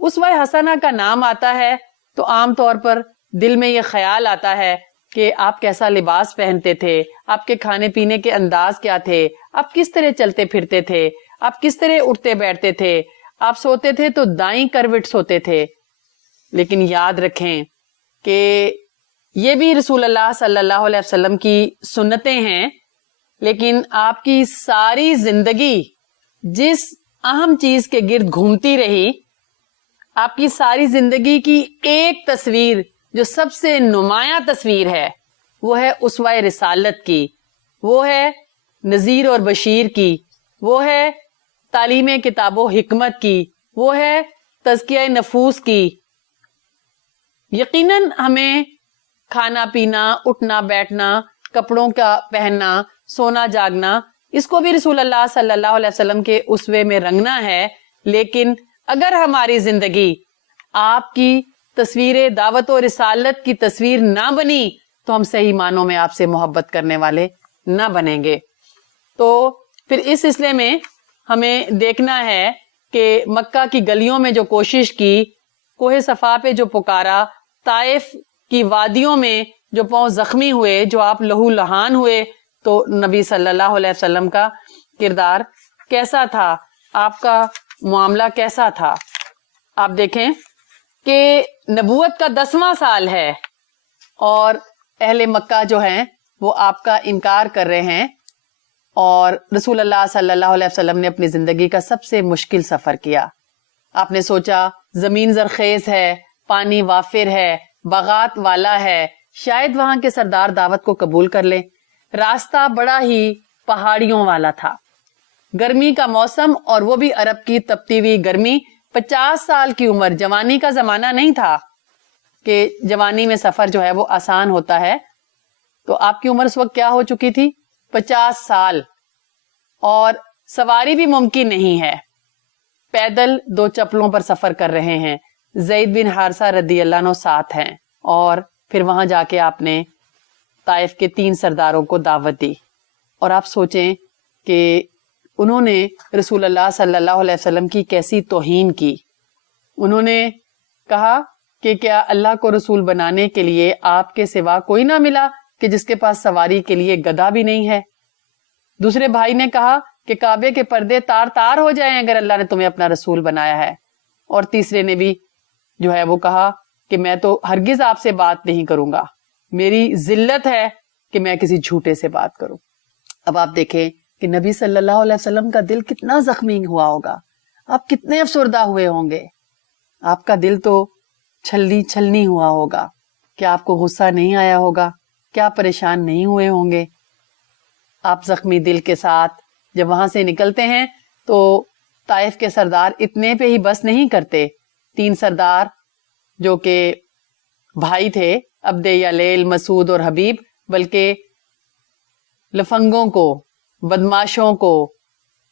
اسوہ حسنہ کا نام آتا ہے تو عام طور پر دل میں یہ خیال آتا ہے کہ آپ کیسا لباس پہنتے تھے، آپ کے کھانے پینے کے انداز کیا تھے، آپ کس طرح چلتے پھرتے تھے، آپ کس طرح اٹھتے بیٹھتے تھے، آپ سوتے تھے تو دائیں کروٹ سوتے تھے۔ لیکن یاد رکھیں کہ یہ بھی رسول اللہ صلی اللہ علیہ وسلم کی سنتیں ہیں، لیکن آپ کی ساری زندگی جس اہم چیز کے گرد گھومتی رہی، آپ کی ساری زندگی کی ایک تصویر جو سب سے نمایاں تصویر ہے، وہ ہے اسوہ رسالت کی، وہ ہے نذیر اور بشیر کی، وہ ہے تعلیم کتاب و حکمت کی، وہ ہے تزکیہ نفوس کی۔ یقیناً ہمیں کھانا پینا، اٹھنا بیٹھنا، کپڑوں کا پہننا، سونا جاگنا، اس کو بھی رسول اللہ صلی اللہ علیہ وسلم کے اسوے میں رنگنا ہے، لیکن اگر ہماری زندگی آپ کی تصویر دعوت و رسالت کی تصویر نہ بنی تو ہم صحیح معنوں میں آپ سے محبت کرنے والے نہ بنیں گے۔ تو پھر اس سلسلے میں ہمیں دیکھنا ہے کہ مکہ کی گلیوں میں جو کوشش کی، کوہ صفا پہ جو پکارا، طائف کی وادیوں میں جو پاؤں زخمی ہوئے، جو آپ لہو لہان ہوئے، تو نبی صلی اللہ علیہ وسلم کا کردار کیسا تھا، آپ کا معاملہ کیسا تھا؟ آپ دیکھیں کہ نبوت کا 10واں سال ہے اور اہل مکہ جو ہیں وہ آپ کا انکار کر رہے ہیں، اور رسول اللہ صلی اللہ علیہ وسلم نے اپنی زندگی کا سب سے مشکل سفر کیا۔ آپ نے سوچا زمین زرخیز ہے، پانی وافر ہے، باغات والا ہے، شاید وہاں کے سردار دعوت کو قبول کر لیں۔ راستہ بڑا ہی پہاڑیوں والا تھا، گرمی کا موسم، اور وہ بھی عرب کی تپتی ہوئی گرمی، 50 سال کی عمر، جوانی کا زمانہ نہیں تھا کہ جوانی میں سفر جو ہے وہ آسان ہوتا ہے۔ تو آپ کی عمر اس وقت کیا ہو چکی تھی؟ 50 سال، اور سواری بھی ممکن نہیں ہے، پیدل 2 چپلوں پر سفر کر رہے ہیں۔ زید بن حارثہ رضی اللہ عنہ ساتھ ہیں، اور پھر وہاں جا کے آپ نے طائف کے 3 سرداروں کو دعوت دی، اور آپ سوچیں کہ انہوں نے رسول اللہ صلی اللہ علیہ وسلم کی کیسی توہین کی۔ انہوں نے کہا کہ کیا اللہ کو رسول بنانے کے لیے آپ کے سوا کوئی نہ ملا کہ جس کے پاس سواری کے لیے گدھا بھی نہیں ہے؟ دوسرے بھائی نے کہا کہ کعبے کے پردے تار تار ہو جائیں اگر اللہ نے تمہیں اپنا رسول بنایا ہے، اور تیسرے نے بھی جو ہے وہ کہا کہ میں تو ہرگز آپ سے بات نہیں کروں گا، میری ذلت ہے کہ میں کسی جھوٹے سے بات کروں۔ اب آپ دیکھیں کہ نبی صلی اللہ علیہ وسلم کا دل کتنا زخمی ہوا ہوگا، آپ کتنے افسردہ ہوئے ہوں گے، آپ کا دل تو چھلنی چھلنی ہوا ہوگا، کیا آپ کو غصہ نہیں آیا ہوگا، کیا پریشان نہیں ہوئے ہوں گے؟ آپ زخمی دل کے ساتھ جب وہاں سے نکلتے ہیں تو طائف کے سردار اتنے پہ ہی بس نہیں کرتے، 3 سردار جو کہ بھائی تھے، عبد یلیل، مسعود اور حبیب، بلکہ لفنگوں کو، بدماشوں کو،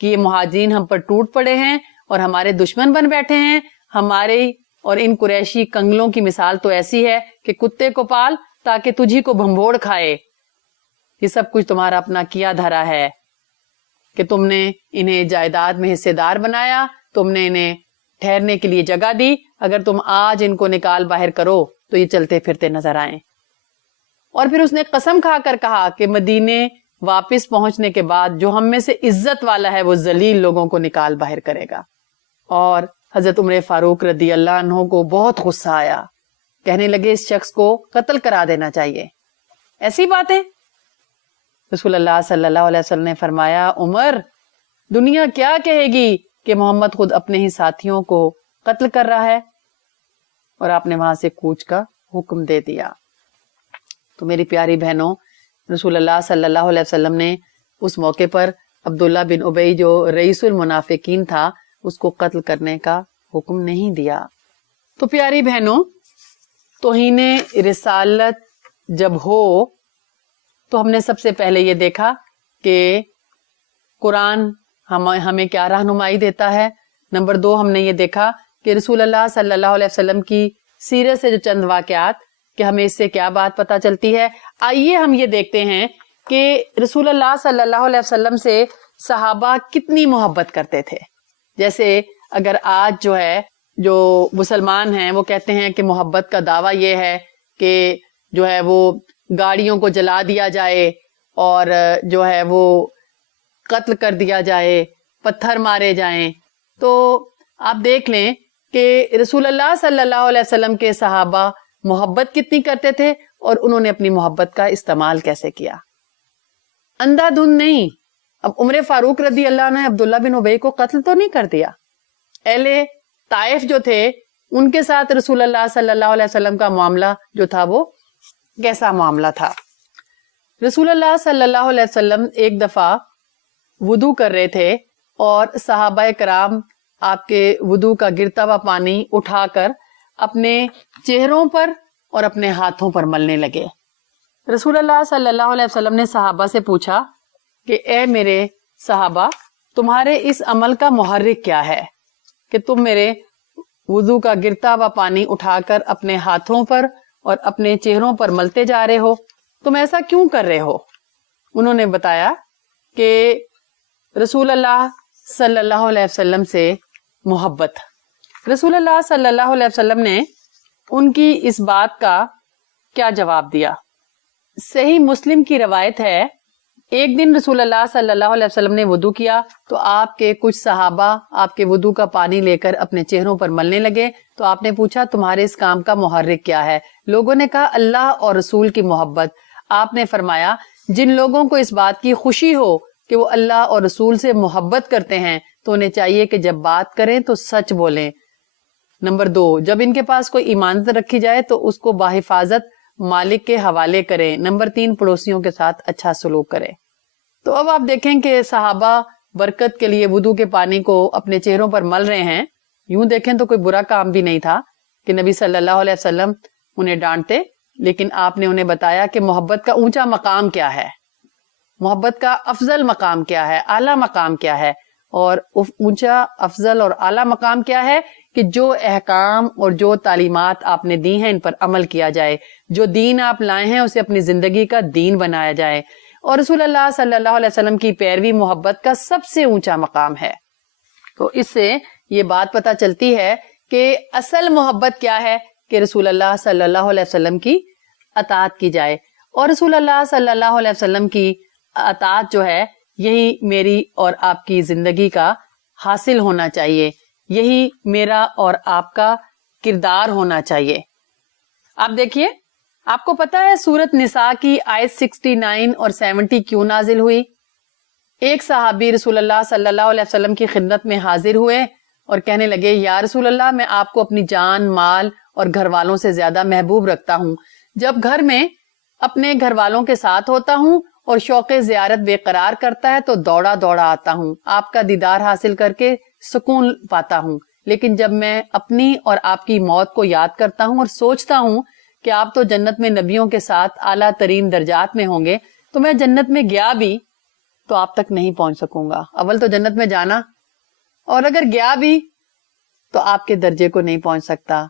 کہ یہ مہاجرین ہم پر ٹوٹ پڑے ہیں اور ہمارے دشمن بن بیٹھے ہیں. ہمارے اور ان قریشی کنگلوں کی مثال تو ایسی ہے کہ کتے کو پال تاکہ تجھی کو بھنبوڑ کھائے. یہ سب کچھ تمہارا اپنا کیا دھرا ہے کہ تم نے انہیں جائیداد میں حصے دار بنایا, تم نے انہیں ٹھہرنے کے لیے جگہ دی. اگر تم آج ان کو نکال باہر کرو تو یہ چلتے پھرتے نظر آئیں. اور پھر اس نے قسم کھا کر کہا کہ مدینے واپس پہنچنے کے بعد جو ہم میں سے عزت والا ہے وہ ذلیل لوگوں کو نکال باہر کرے گا. اور حضرت عمر فاروق رضی اللہ عنہ کو بہت غصہ آیا. کہنے لگے اس شخص کو قتل کرا دینا چاہیے. ایسی باتیں. رسول اللہ صلی اللہ علیہ وسلم نے فرمایا, عمر دنیا کیا کہے گی کہ محمد خود اپنے ہی ساتھیوں کو قتل کر رہا ہے. اور آپ نے وہاں سے کوچ کا حکم دے دیا. تو میری پیاری بہنوں, رسول اللہ صلی اللہ علیہ وسلم نے اس موقع پر عبداللہ بن ابی جو رئیس المنافقین تھا اس کو قتل کرنے کا حکم نہیں دیا. تو پیاری بہنوں, توہین رسالت جب ہو تو ہم نے سب سے پہلے یہ دیکھا کہ قرآن ہمیں کیا رہنمائی دیتا ہے. نمبر 2 ہم نے یہ دیکھا کہ رسول اللہ صلی اللہ علیہ وسلم کی سیرت سے جو چند واقعات کہ ہمیں اس سے کیا بات پتہ چلتی ہے. آئیے ہم یہ دیکھتے ہیں کہ رسول اللہ صلی اللہ علیہ وسلم سے صحابہ کتنی محبت کرتے تھے. جیسے اگر آج جو مسلمان ہیں وہ کہتے ہیں کہ محبت کا دعویٰ یہ ہے کہ جو ہے وہ گاڑیوں کو جلا دیا جائے اور جو ہے وہ قتل کر دیا جائے, پتھر مارے جائیں. تو آپ دیکھ لیں کہ رسول اللہ صلی اللہ علیہ وسلم کے صحابہ محبت کتنی کرتے تھے اور انہوں نے اپنی محبت کا استعمال کیسے کیا. اندھا دھند نہیں. اب عمر فاروق رضی اللہ عنہ نے عبداللہ بن ابی کو قتل تو نہیں کر دیا. اہل طائف جو تھے ان کے ساتھ رسول اللہ صلی اللہ علیہ وسلم کا معاملہ جو تھا وہ کیسا معاملہ تھا. رسول اللہ صلی اللہ علیہ وسلم ایک دفعہ وضو کر رہے تھے اور صحابہ کرام آپ کے وضو کا گرتا ہوا پانی اٹھا کر اپنے چہروں پر اور اپنے ہاتھوں پر ملنے لگے. رسول اللہ صلی اللہ علیہ وسلم نے صحابہ سے پوچھا کہ اے میرے صحابہ, تمہارے اس عمل کا محرک کیا ہے کہ تم میرے وضو کا گرتا ہوا پانی اٹھا کر اپنے ہاتھوں پر اور اپنے چہروں پر ملتے جا رہے ہو, تم ایسا کیوں کر رہے ہو؟ انہوں نے بتایا کہ رسول اللہ صلی اللہ علیہ وسلم سے محبت. رسول اللہ صلی اللہ علیہ وسلم نے ان کی اس بات کا کیا جواب دیا؟ صحیح مسلم کی روایت ہے, ایک دن رسول اللہ صلی اللہ علیہ وسلم نے وضو کیا تو آپ کے کچھ صحابہ آپ کے وضو کا پانی لے کر اپنے چہروں پر ملنے لگے. تو آپ نے پوچھا تمہارے اس کام کا محرک کیا ہے؟ لوگوں نے کہا اللہ اور رسول کی محبت. آپ نے فرمایا جن لوگوں کو اس بات کی خوشی ہو کہ وہ اللہ اور رسول سے محبت کرتے ہیں تو انہیں چاہیے کہ جب بات کریں تو سچ بولیں. نمبر 2, جب ان کے پاس کوئی امانت رکھی جائے تو اس کو باحفاظت مالک کے حوالے کریں. نمبر 3, پڑوسیوں کے ساتھ اچھا سلوک کریں. تو اب آپ دیکھیں کہ صحابہ برکت کے لیے وضو کے پانی کو اپنے چہروں پر مل رہے ہیں. یوں دیکھیں تو کوئی برا کام بھی نہیں تھا کہ نبی صلی اللہ علیہ وسلم انہیں ڈانٹتے, لیکن آپ نے انہیں بتایا کہ محبت کا اونچا مقام کیا ہے, محبت کا افضل مقام کیا ہے, اعلیٰ مقام کیا ہے. اور اونچا افضل اور اعلیٰ مقام کیا ہے کہ جو احکام اور جو تعلیمات آپ نے دی ہیں ان پر عمل کیا جائے, جو دین آپ لائے ہیں اسے اپنی زندگی کا دین بنایا جائے. اور رسول اللہ صلی اللہ علیہ وسلم کی پیروی محبت کا سب سے اونچا مقام ہے. تو اس سے یہ بات پتہ چلتی ہے کہ اصل محبت کیا ہے کہ رسول اللہ صلی اللہ علیہ وسلم کی اطاعت کی جائے. اور رسول اللہ صلی اللہ علیہ وسلم کی اطاعت جو ہے یہی میری اور آپ کی زندگی کا حاصل ہونا چاہیے, یہی میرا اور آپ کا کردار ہونا چاہیے. آپ دیکھیے, آپ کو پتا ہے سورت نساء کی آیت 69 اور 70 کیوں نازل ہوئی؟ ایک صحابی رسول اللہ صلی اللہ علیہ وسلم کی خدمت میں حاضر ہوئے اور کہنے لگے یا رسول اللہ, میں آپ کو اپنی جان, مال اور گھر والوں سے زیادہ محبوب رکھتا ہوں. جب گھر میں اپنے گھر والوں کے ساتھ ہوتا ہوں اور شوق زیارت بے قرار کرتا ہے تو دوڑا دوڑا آتا ہوں, آپ کا دیدار حاصل کر کے سکون پاتا ہوں. لیکن جب میں اپنی اور آپ کی موت کو یاد کرتا ہوں اور سوچتا ہوں کہ آپ تو جنت میں نبیوں کے ساتھ اعلیٰ ترین درجات میں ہوں گے, تو میں جنت میں گیا بھی تو آپ تک نہیں پہنچ سکوں گا. اول تو جنت میں جانا, اور اگر گیا بھی تو آپ کے درجے کو نہیں پہنچ سکتا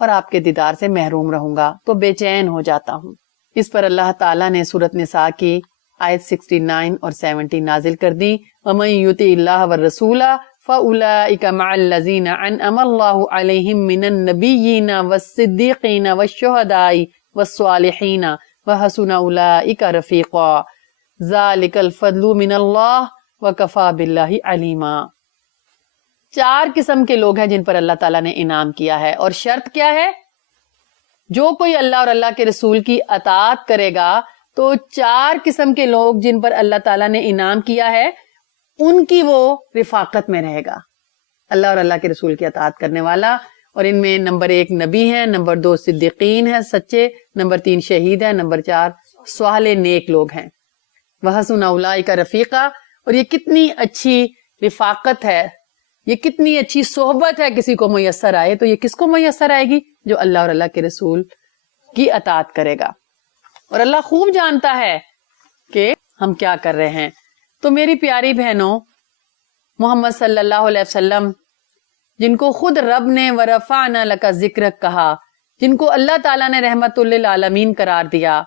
اور آپ کے دیدار سے محروم رہوں گا, تو بے چین ہو جاتا ہوں. اس پر اللہ تعالیٰ نے سورۃ نساء کی آیت 69 اور 70 نازل کر دی. وَمَن يُطِعِ اللَّهَ وَالرَّسُولَ فَأُولَٰئِكَ مَعَ الَّذِينَ أَنْعَمَ اللَّهُ عَلَيْهِم مِّنَ النَّبِيِّينَ وَالصِّدِّيقِينَ وَالشُّهَدَاءِ وَالصَّالِحِينَ وَحَسُنَ أُولَٰئِكَ رَفِيقًا ذَلِكَ الْفَضْلُ مِنَ اللَّهِ وَكَفَىٰ بِاللَّهِ عَلِيمًا. 4 قسم کے لوگ ہیں جن پر اللہ تعالیٰ نے انعام کیا ہے, اور شرط کیا ہے؟ جو کوئی اللہ اور اللہ کے رسول کی اطاعت کرے گا تو 4 قسم کے لوگ جن پر اللہ تعالیٰ نے انعام کیا ہے ان کی وہ رفاقت میں رہے گا. اللہ اور اللہ کے رسول کی اطاعت کرنے والا, اور ان میں نمبر 1 نبی ہیں, نمبر 2 صدیقین ہیں سچے, نمبر 3 شہید ہیں, نمبر 4 صالح نیک لوگ ہیں. وحسن اولئک رفیقا. اور یہ کتنی اچھی رفاقت ہے, یہ کتنی اچھی صحبت ہے کسی کو میسر آئے, تو یہ کس کو میسر آئے گی؟ جو اللہ اور اللہ کے رسول کی اطاعت کرے گا. اور اللہ خوب جانتا ہے کہ ہم کیا کر رہے ہیں. تو میری پیاری بہنوں, محمد صلی اللہ علیہ وسلم جن کو خود رب نے وَرَفَعْنَا لَكَ ذِكْرَكَ کہا, جن کو اللہ تعالیٰ نے رحمت للعالمین قرار دیا,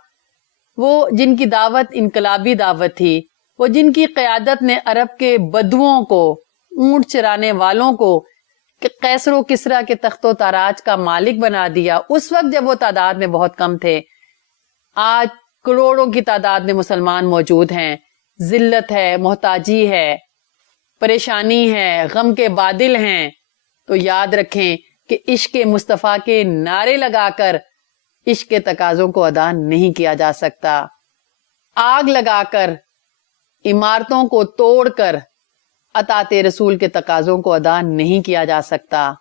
وہ جن کی دعوت انقلابی دعوت تھی, وہ جن کی قیادت نے عرب کے بدوؤں کو, اونٹ چرانے والوں کو قیصر و کسریٰ کے تخت و تاراج کا مالک بنا دیا, اس وقت جب وہ تعداد میں بہت کم تھے. آج کروڑوں کی تعداد میں مسلمان موجود ہیں. ذلت ہے, محتاجی ہے, پریشانی ہے, غم کے بادل ہیں. تو یاد رکھیں کہ عشق مصطفیٰ کے نعرے لگا کر عشق کے تقاضوں کو ادا نہیں کیا جا سکتا. آگ لگا کر, عمارتوں کو توڑ کر اطاعت رسول کے تقاضوں کو ادا نہیں کیا جا سکتا.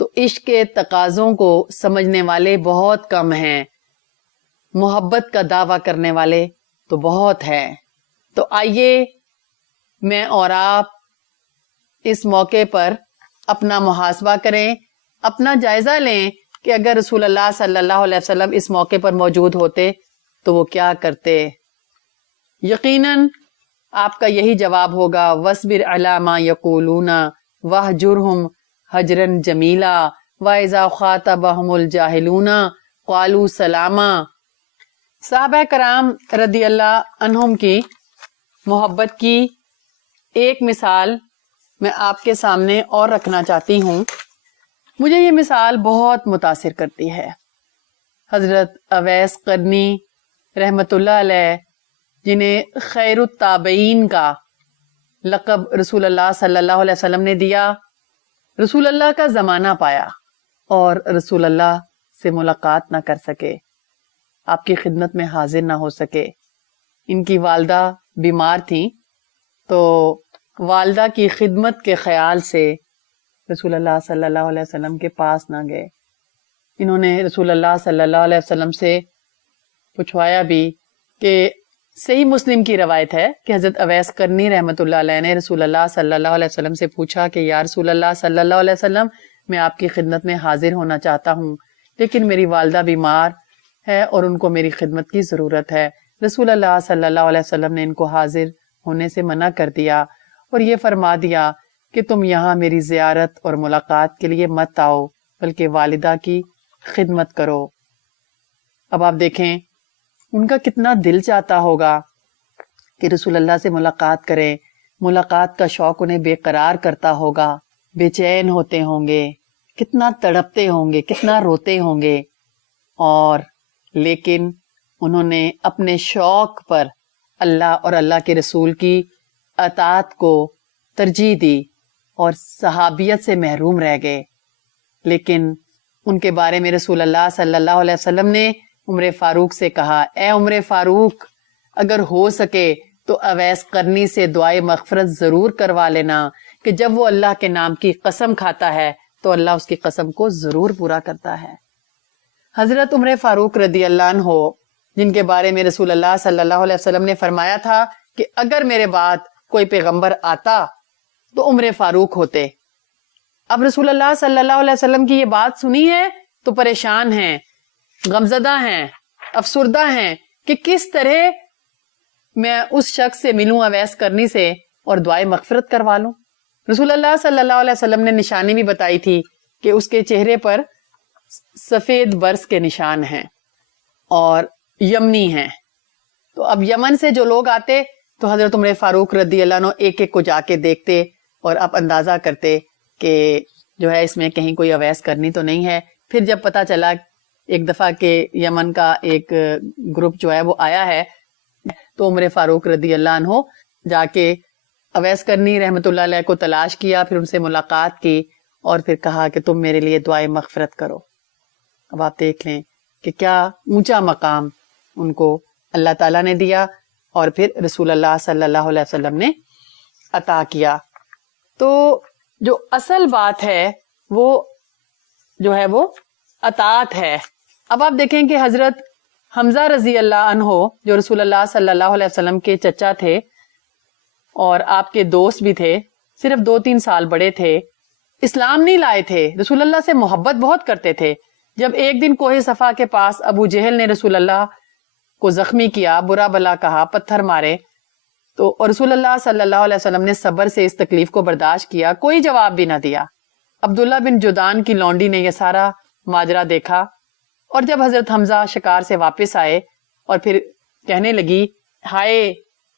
تو عشق کے تقاضوں کو سمجھنے والے بہت کم ہیں, محبت کا دعویٰ کرنے والے تو بہت ہیں. تو آئیے میں اور آپ اس موقع پر اپنا محاسبہ کریں, اپنا جائزہ لیں کہ اگر رسول اللہ صلی اللہ علیہ وسلم اس موقع پر موجود ہوتے تو وہ کیا کرتے. یقیناً آپ کا یہی جواب ہوگا, وَاصْبِرْ عَلَىٰ مَا يَقُولُونَ وَاهْجُرْهُمْ هَجْرًا جَمِيلًا وَإِذَا خَاطَبَهُمُ الْجَاهِلُونَ قَالُوا سَلَامًا. صحابہ کرام رضی اللہ عنہم کی محبت کی ایک مثال میں آپ کے سامنے اور رکھنا چاہتی ہوں. مجھے یہ مثال بہت متاثر کرتی ہے. حضرت اویس قرنی رحمت اللہ علیہ, جنہیں خیر التابعین کا لقب رسول اللہ صلی اللہ علیہ وسلم نے دیا, رسول اللہ کا زمانہ پایا اور رسول اللہ سے ملاقات نہ کر سکے, آپ کی خدمت میں حاضر نہ ہو سکے. ان کی والدہ بیمار تھیں, تو والدہ کی خدمت کے خیال سے رسول اللہ صلی اللہ علیہ وسلم کے پاس نہ گئے. انہوں نے رسول اللہ صلی اللہ علیہ وسلم سے پوچھوایا بھی کہ صحیح مسلم کی روایت ہے کہ حضرت اویس قرنی رحمت اللہ علیہ نے رسول اللہ صلی اللہ علیہ وسلم سے پوچھا کہ یا رسول اللہ صلی اللہ علیہ وسلم, میں آپ کی خدمت میں حاضر ہونا چاہتا ہوں, لیکن میری والدہ بیمار ہے اور ان کو میری خدمت کی ضرورت ہے. رسول اللہ صلی اللہ علیہ وسلم نے ان کو حاضر ہونے سے منع کر دیا اور یہ فرما دیا کہ تم یہاں میری زیارت اور ملاقات کے لیے مت آؤ, بلکہ والدہ کی خدمت کرو. اب آپ دیکھیں ان کا کتنا دل چاہتا ہوگا کہ رسول اللہ سے ملاقات کریں. ملاقات کا شوق انہیں بے قرار کرتا ہوگا, بے چین ہوتے ہوں گے, کتنا تڑپتے ہوں گے, کتنا روتے ہوں گے. اور لیکن انہوں نے اپنے شوق پر اللہ اور اللہ کے رسول کی اطاعت کو ترجیح دی اور صحابیت سے محروم رہ گئے. لیکن ان کے بارے میں رسول اللہ صلی اللہ علیہ وسلم نے عمر فاروق سے کہا, اے عمر فاروق, اگر ہو سکے تو اویس قرنی سے دعائے مغفرت ضرور کروا لینا کہ جب وہ اللہ کے نام کی قسم کھاتا ہے تو اللہ اس کی قسم کو ضرور پورا کرتا ہے. حضرت عمر فاروق رضی اللہ عنہ, جن کے بارے میں رسول اللہ صلی اللہ علیہ وسلم نے فرمایا تھا کہ اگر میرے بعد کوئی پیغمبر آتا تو عمر فاروق ہوتے. اب رسول اللہ صلی اللہ علیہ وسلم کی یہ بات سنی ہے تو پریشان ہیں, غمزدہ ہیں, افسردہ ہیں کہ کس طرح میں اس شخص سے ملوں اویس کرنی سے اور دعائے مغفرت کروا لوں. رسول اللہ صلی اللہ علیہ وسلم نے نشانی بھی بتائی تھی کہ اس کے چہرے پر سفید برس کے نشان ہیں اور یمنی ہیں. تو اب یمن سے جو لوگ آتے تو حضرت عمر فاروق رضی اللہ عنہ ایک ایک کو جا کے دیکھتے اور آپ اندازہ کرتے کہ جو ہے اس میں کہیں کوئی اویس کرنی تو نہیں ہے. پھر جب پتا چلا ایک دفعہ کہ یمن کا ایک گروپ جو ہے وہ آیا ہے تو عمر فاروق رضی اللہ عنہ جا کے اویس کرنی رحمت اللہ علیہ کو تلاش کیا, پھر ان سے ملاقات کی اور پھر کہا کہ تم میرے لیے دعائے مغفرت کرو. اب آپ دیکھ لیں کہ کیا اونچا مقام ان کو اللہ تعالیٰ نے دیا اور پھر رسول اللہ صلی اللہ علیہ وسلم نے عطا کیا. تو جو اصل بات ہے وہ جو ہے وہ اطاعت ہے. اب آپ دیکھیں کہ حضرت حمزہ رضی اللہ عنہ جو رسول اللہ صلی اللہ علیہ وسلم کے چچا تھے اور آپ کے دوست بھی تھے, صرف 2-3 سال بڑے تھے, اسلام نہیں لائے تھے, رسول اللہ سے محبت بہت کرتے تھے. جب ایک دن کوہ صفا کے پاس ابو جہل نے رسول اللہ کو زخمی کیا, برا بلا کہا, پتھر مارے, تو اور رسول اللہ صلی اللہ علیہ وسلم نے صبر سے اس تکلیف کو برداشت کیا, کوئی جواب بھی نہ دیا. عبداللہ بن جدان کی لونڈی نے یہ سارا ماجرا دیکھا اور جب حضرت حمزہ شکار سے واپس آئے اور پھر کہنے لگی, ہائے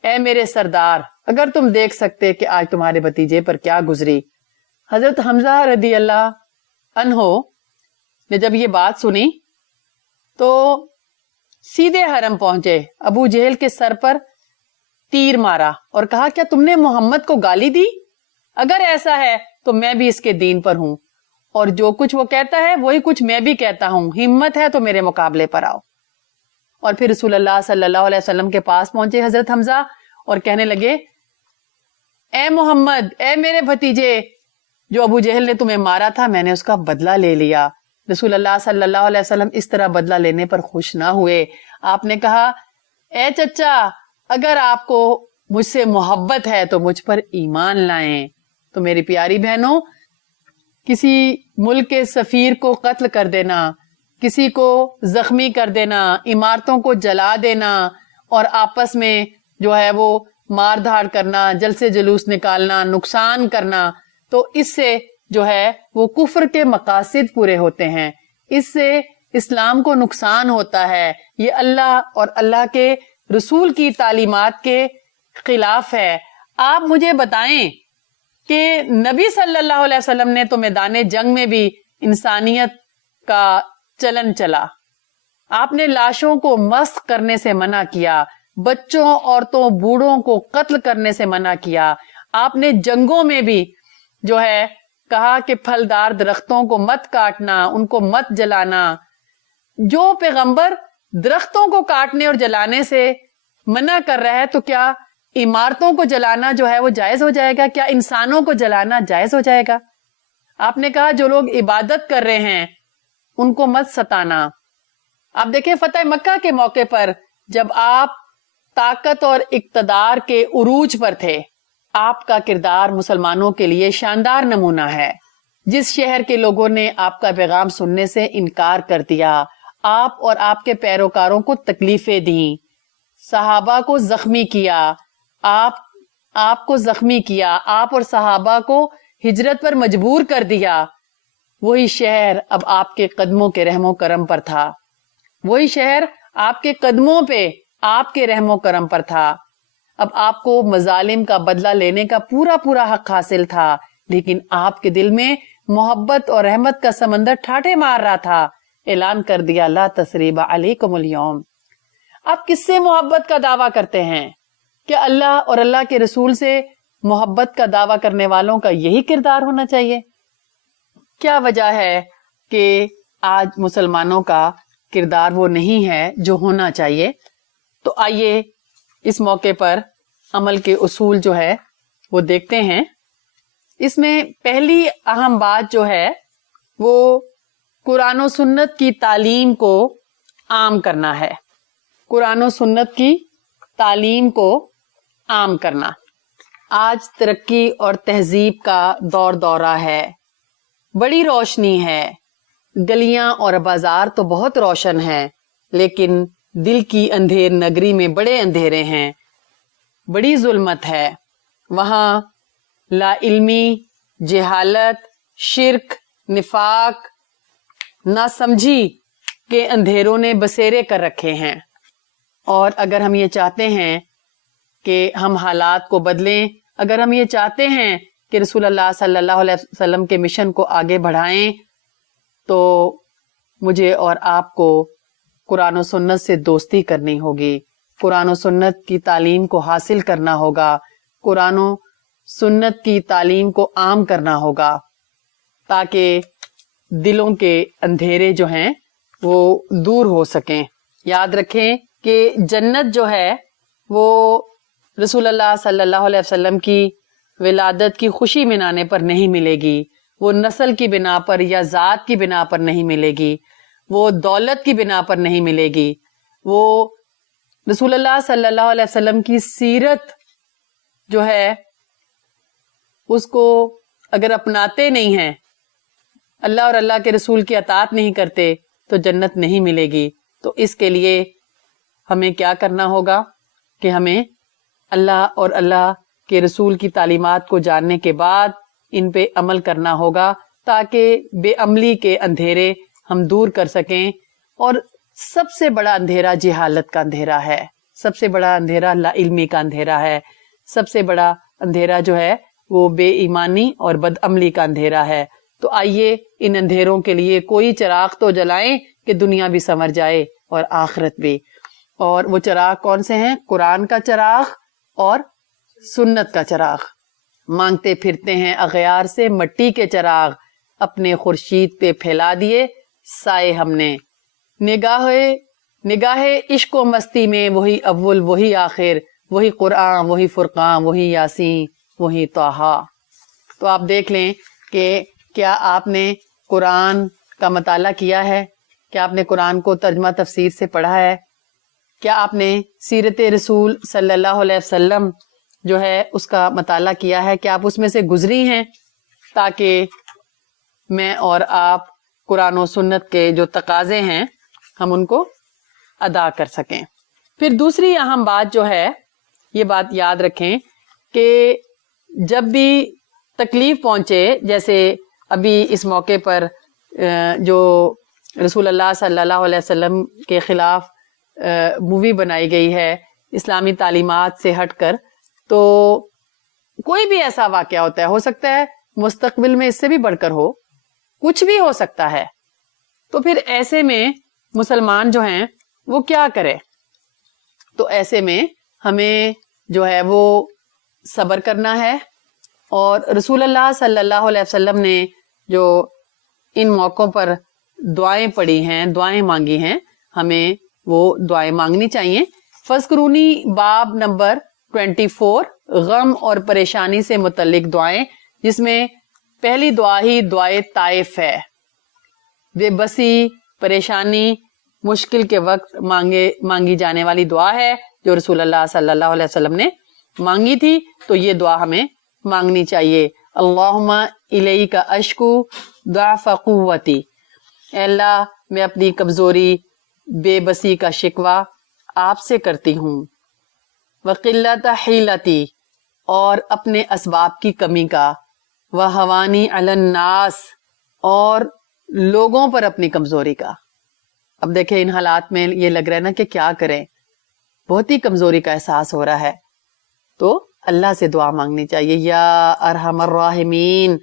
اے میرے سردار, اگر تم دیکھ سکتے کہ آج تمہارے بھتیجے پر کیا گزری. حضرت حمزہ رضی اللہ عنہ نے جب یہ بات سنی تو سیدھے حرم پہنچے, ابو جہل کے سر پر تیر مارا اور کہا, کیا تم نے محمد کو گالی دی؟ اگر ایسا ہے تو میں بھی اس کے دین پر ہوں اور جو کچھ وہ کہتا ہے وہی کچھ میں بھی کہتا ہوں, ہمت ہے تو میرے مقابلے پر آؤ. اور پھر رسول اللہ صلی اللہ علیہ وسلم کے پاس پہنچے حضرت حمزہ اور کہنے لگے, اے محمد, اے میرے بھتیجے, جو ابو جہل نے تمہیں مارا تھا میں نے اس کا بدلہ لے لیا. رسول اللہ صلی اللہ علیہ وسلم اس طرح بدلہ لینے پر خوش نہ ہوئے. آپ نے کہا, اے چچا, اگر آپ کو مجھ سے محبت ہے تو مجھ پر ایمان لائیں. تو میری پیاری بہنوں, کسی ملک کے سفیر کو قتل کر دینا, کسی کو زخمی کر دینا, عمارتوں کو جلا دینا اور آپس میں جو ہے وہ مار دھاڑ کرنا, جلسے جلوس نکالنا, نقصان کرنا, تو اس سے جو ہے وہ کفر کے مقاصد پورے ہوتے ہیں, اس سے اسلام کو نقصان ہوتا ہے. یہ اللہ اور اللہ کے رسول کی تعلیمات کے خلاف ہے. آپ مجھے بتائیں کہ نبی صلی اللہ علیہ وسلم نے تو میدان جنگ میں بھی انسانیت کا چلن چلا. آپ نے لاشوں کو مسخ کرنے سے منع کیا, بچوں, عورتوں, بوڑھوں کو قتل کرنے سے منع کیا. آپ نے جنگوں میں بھی جو ہے کہا کہ پھلدار درختوں کو مت کاٹنا, ان کو مت جلانا. جو پیغمبر درختوں کو کاٹنے اور جلانے سے منع کر رہا ہے تو کیا عمارتوں کو جلانا جو ہے وہ جائز ہو جائے گا؟ کیا انسانوں کو جلانا جائز ہو جائے گا؟ آپ نے کہا جو لوگ عبادت کر رہے ہیں ان کو مت ستانا. آپ دیکھیں فتح مکہ کے موقع پر جب آپ طاقت اور اقتدار کے عروج پر تھے, آپ کا کردار مسلمانوں کے لیے شاندار نمونہ ہے. جس شہر کے لوگوں نے آپ کا پیغام سننے سے انکار کر دیا, آپ اور آپ کے پیروکاروں کو تکلیفیں دیں, صحابہ کو زخمی کیا, آپ کو زخمی کیا, آپ اور صحابہ کو ہجرت پر مجبور کر دیا, وہی شہر اب آپ کے قدموں کے رحم و کرم پر تھا. وہی شہر آپ کے قدموں پہ آپ کے رحم و کرم پر تھا. اب آپ کو مظالم کا بدلہ لینے کا پورا پورا حق حاصل تھا, لیکن آپ کے دل میں محبت اور رحمت کا سمندر ٹھاٹھے مار رہا تھا. اعلان کر دیا, لا تثریب علیکم اليوم. آپ کس سے محبت کا دعویٰ کرتے ہیں؟ کیا اللہ اور اللہ کے رسول سے محبت کا دعویٰ کرنے والوں کا یہی کردار ہونا چاہیے؟ کیا وجہ ہے کہ آج مسلمانوں کا کردار وہ نہیں ہے جو ہونا چاہیے؟ تو آئیے اس موقع پر عمل کے اصول جو ہے وہ دیکھتے ہیں. اس میں پہلی اہم بات جو ہے وہ قرآن و سنت کی تعلیم کو عام کرنا ہے. قرآن و سنت کی تعلیم کو عام کرنا. آج ترقی اور تہذیب کا دور دورہ ہے, بڑی روشنی ہے, گلیاں اور بازار تو بہت روشن ہیں, لیکن دل کی اندھیر نگری میں بڑے اندھیرے ہیں. بڑی ظلمت ہے. وہاں لا علمی، جہالت، شرک، نفاق، ناسمجھی کے اندھیروں نے بسیرے کر رکھے ہیں. اور اگر ہم یہ چاہتے ہیں کہ ہم حالات کو بدلیں، اگر ہم یہ چاہتے ہیں کہ رسول اللہ صلی اللہ علیہ وسلم کے مشن کو آگے بڑھائیں، تو مجھے اور آپ کو قرآن و سنت سے دوستی کرنی ہوگی، قرآن و سنت کی تعلیم کو حاصل کرنا ہوگا، قرآن و سنت کی تعلیم کو عام کرنا ہوگا، تاکہ دلوں کے اندھیرے جو ہیں وہ دور ہو سکیں. یاد رکھیں کہ جنت جو ہے وہ رسول اللہ صلی اللہ علیہ وسلم کی ولادت کی خوشی منانے پر نہیں ملے گی، وہ نسل کی بنا پر یا ذات کی بنا پر نہیں ملے گی، وہ دولت کی بنا پر نہیں ملے گی. وہ رسول اللہ صلی اللہ علیہ وسلم کی سیرت جو ہے اس کو اگر اپناتے نہیں ہیں، اللہ اور اللہ کے رسول کی اطاعت نہیں کرتے، تو جنت نہیں ملے گی. تو اس کے لیے ہمیں کیا کرنا ہوگا کہ ہمیں اللہ اور اللہ کے رسول کی تعلیمات کو جاننے کے بعد ان پہ عمل کرنا ہوگا، تاکہ بے عملی کے اندھیرے ہم دور کر سکیں. اور سب سے بڑا اندھیرا جہالت کا اندھیرا ہے، سب سے بڑا اندھیرا لا علمی کا اندھیرا ہے، سب سے بڑا اندھیرا جو ہے وہ بے ایمانی اور بد عملی کا اندھیرا ہے. تو آئیے ان اندھیروں کے لیے کوئی چراغ تو جلائیں کہ دنیا بھی سنور جائے اور آخرت بھی. اور وہ چراغ کون سے ہیں؟ قرآن کا چراغ اور سنت کا چراغ. مانگتے پھرتے ہیں اغیار سے مٹی کے چراغ، اپنے خورشید پہ پھیلا دیے سائے ہم نے. نگاہ عشق و مستی میں وہی اول وہی آخر، وہی قرآن وہی فرقان وہی یاسین وہی طٰہٰ. تو آپ دیکھ لیں کہ کیا آپ نے قرآن کا مطالعہ کیا ہے؟ کیا آپ نے قرآن کو ترجمہ تفسیر سے پڑھا ہے؟ کیا آپ نے سیرت رسول صلی اللہ علیہ وسلم جو ہے اس کا مطالعہ کیا ہے؟ کیا آپ اس میں سے گزری ہیں؟ تاکہ میں اور آپ قرآن و سنت کے جو تقاضے ہیں ہم ان کو ادا کر سکیں. پھر دوسری اہم بات جو ہے، یہ بات یاد رکھیں کہ جب بھی تکلیف پہنچے، جیسے ابھی اس موقع پر جو رسول اللہ صلی اللہ علیہ وسلم کے خلاف مووی بنائی گئی ہے اسلامی تعلیمات سے ہٹ کر، تو کوئی بھی ایسا واقعہ ہوتا ہے، ہو سکتا ہے مستقبل میں اس سے بھی بڑھ کر ہو، کچھ بھی ہو سکتا ہے. تو پھر ایسے میں مسلمان جو ہیں وہ کیا کرے؟ تو ایسے میں ہمیں جو ہے وہ صبر کرنا ہے. اور رسول اللہ صلی اللہ علیہ وسلم نے جو ان موقعوں پر دعائیں پڑھی ہیں، دعائیں مانگی ہیں، ہمیں وہ دعائیں مانگنی چاہیے. فذکرونی باب نمبر 24 غم اور پریشانی سے متعلق دعائیں، جس میں پہلی دعا ہی دعائے طائف ہے. بے بسی، پریشانی، مشکل کے وقت مانگی جانے والی دعا ہے جو رسول اللہ صلی اللہ علیہ وسلم نے مانگی تھی. تو یہ دعا ہمیں مانگنی چاہیے. اللہم الیک اشکو ضعف قوتی، اے اللہ میں اپنی کمزوری، بے بسی کا شکوہ آپ سے کرتی ہوں. وقلت حیلتی، اور اپنے اسباب کی کمی کا. وہوانی علی الناس، اور لوگوں پر اپنی کمزوری کا. اب دیکھیں ان حالات میں یہ لگ رہا ہے نا کہ کیا کریں، بہت ہی کمزوری کا احساس ہو رہا ہے. تو اللہ سے دعا مانگنی چاہیے. یا ارحم الراحمین،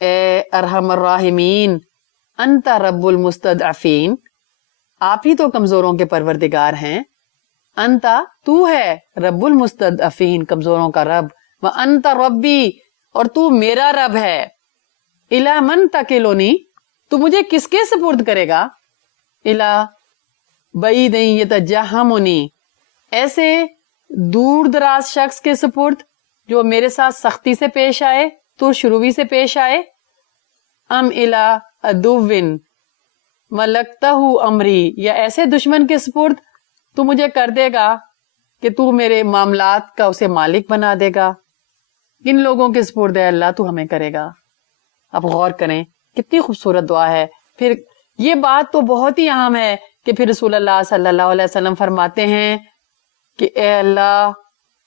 اے ارحم الراحمین، انت رب المستضعفین، آپ ہی تو کمزوروں کے پروردگار ہیں. انتا، تو ہے، رب المستضعفین، کمزوروں کا رب. وانت ربی، اور تو میرا رب ہے. الی من تکلنی، تو مجھے کس کے سپرد کرے گا؟ الی بعید یتجہمنی، ایسے دور دراز شخص کے سپرد جو میرے ساتھ سختی سے پیش آئے، تو شروعی سے پیش آئے. ام الی عدو ملکتہ امری، یا ایسے دشمن کے سپرد تو مجھے کر دے گا کہ تو میرے معاملات کا اسے مالک بنا دے گا. کن لوگوں کے سپرد ہے اللہ تو ہمیں کرے گا؟ آپ غور کریں کتنی خوبصورت دعا ہے. پھر یہ بات تو بہت ہی اہم ہے کہ پھر رسول اللہ صلی اللہ علیہ وسلم فرماتے ہیں کہ اے اللہ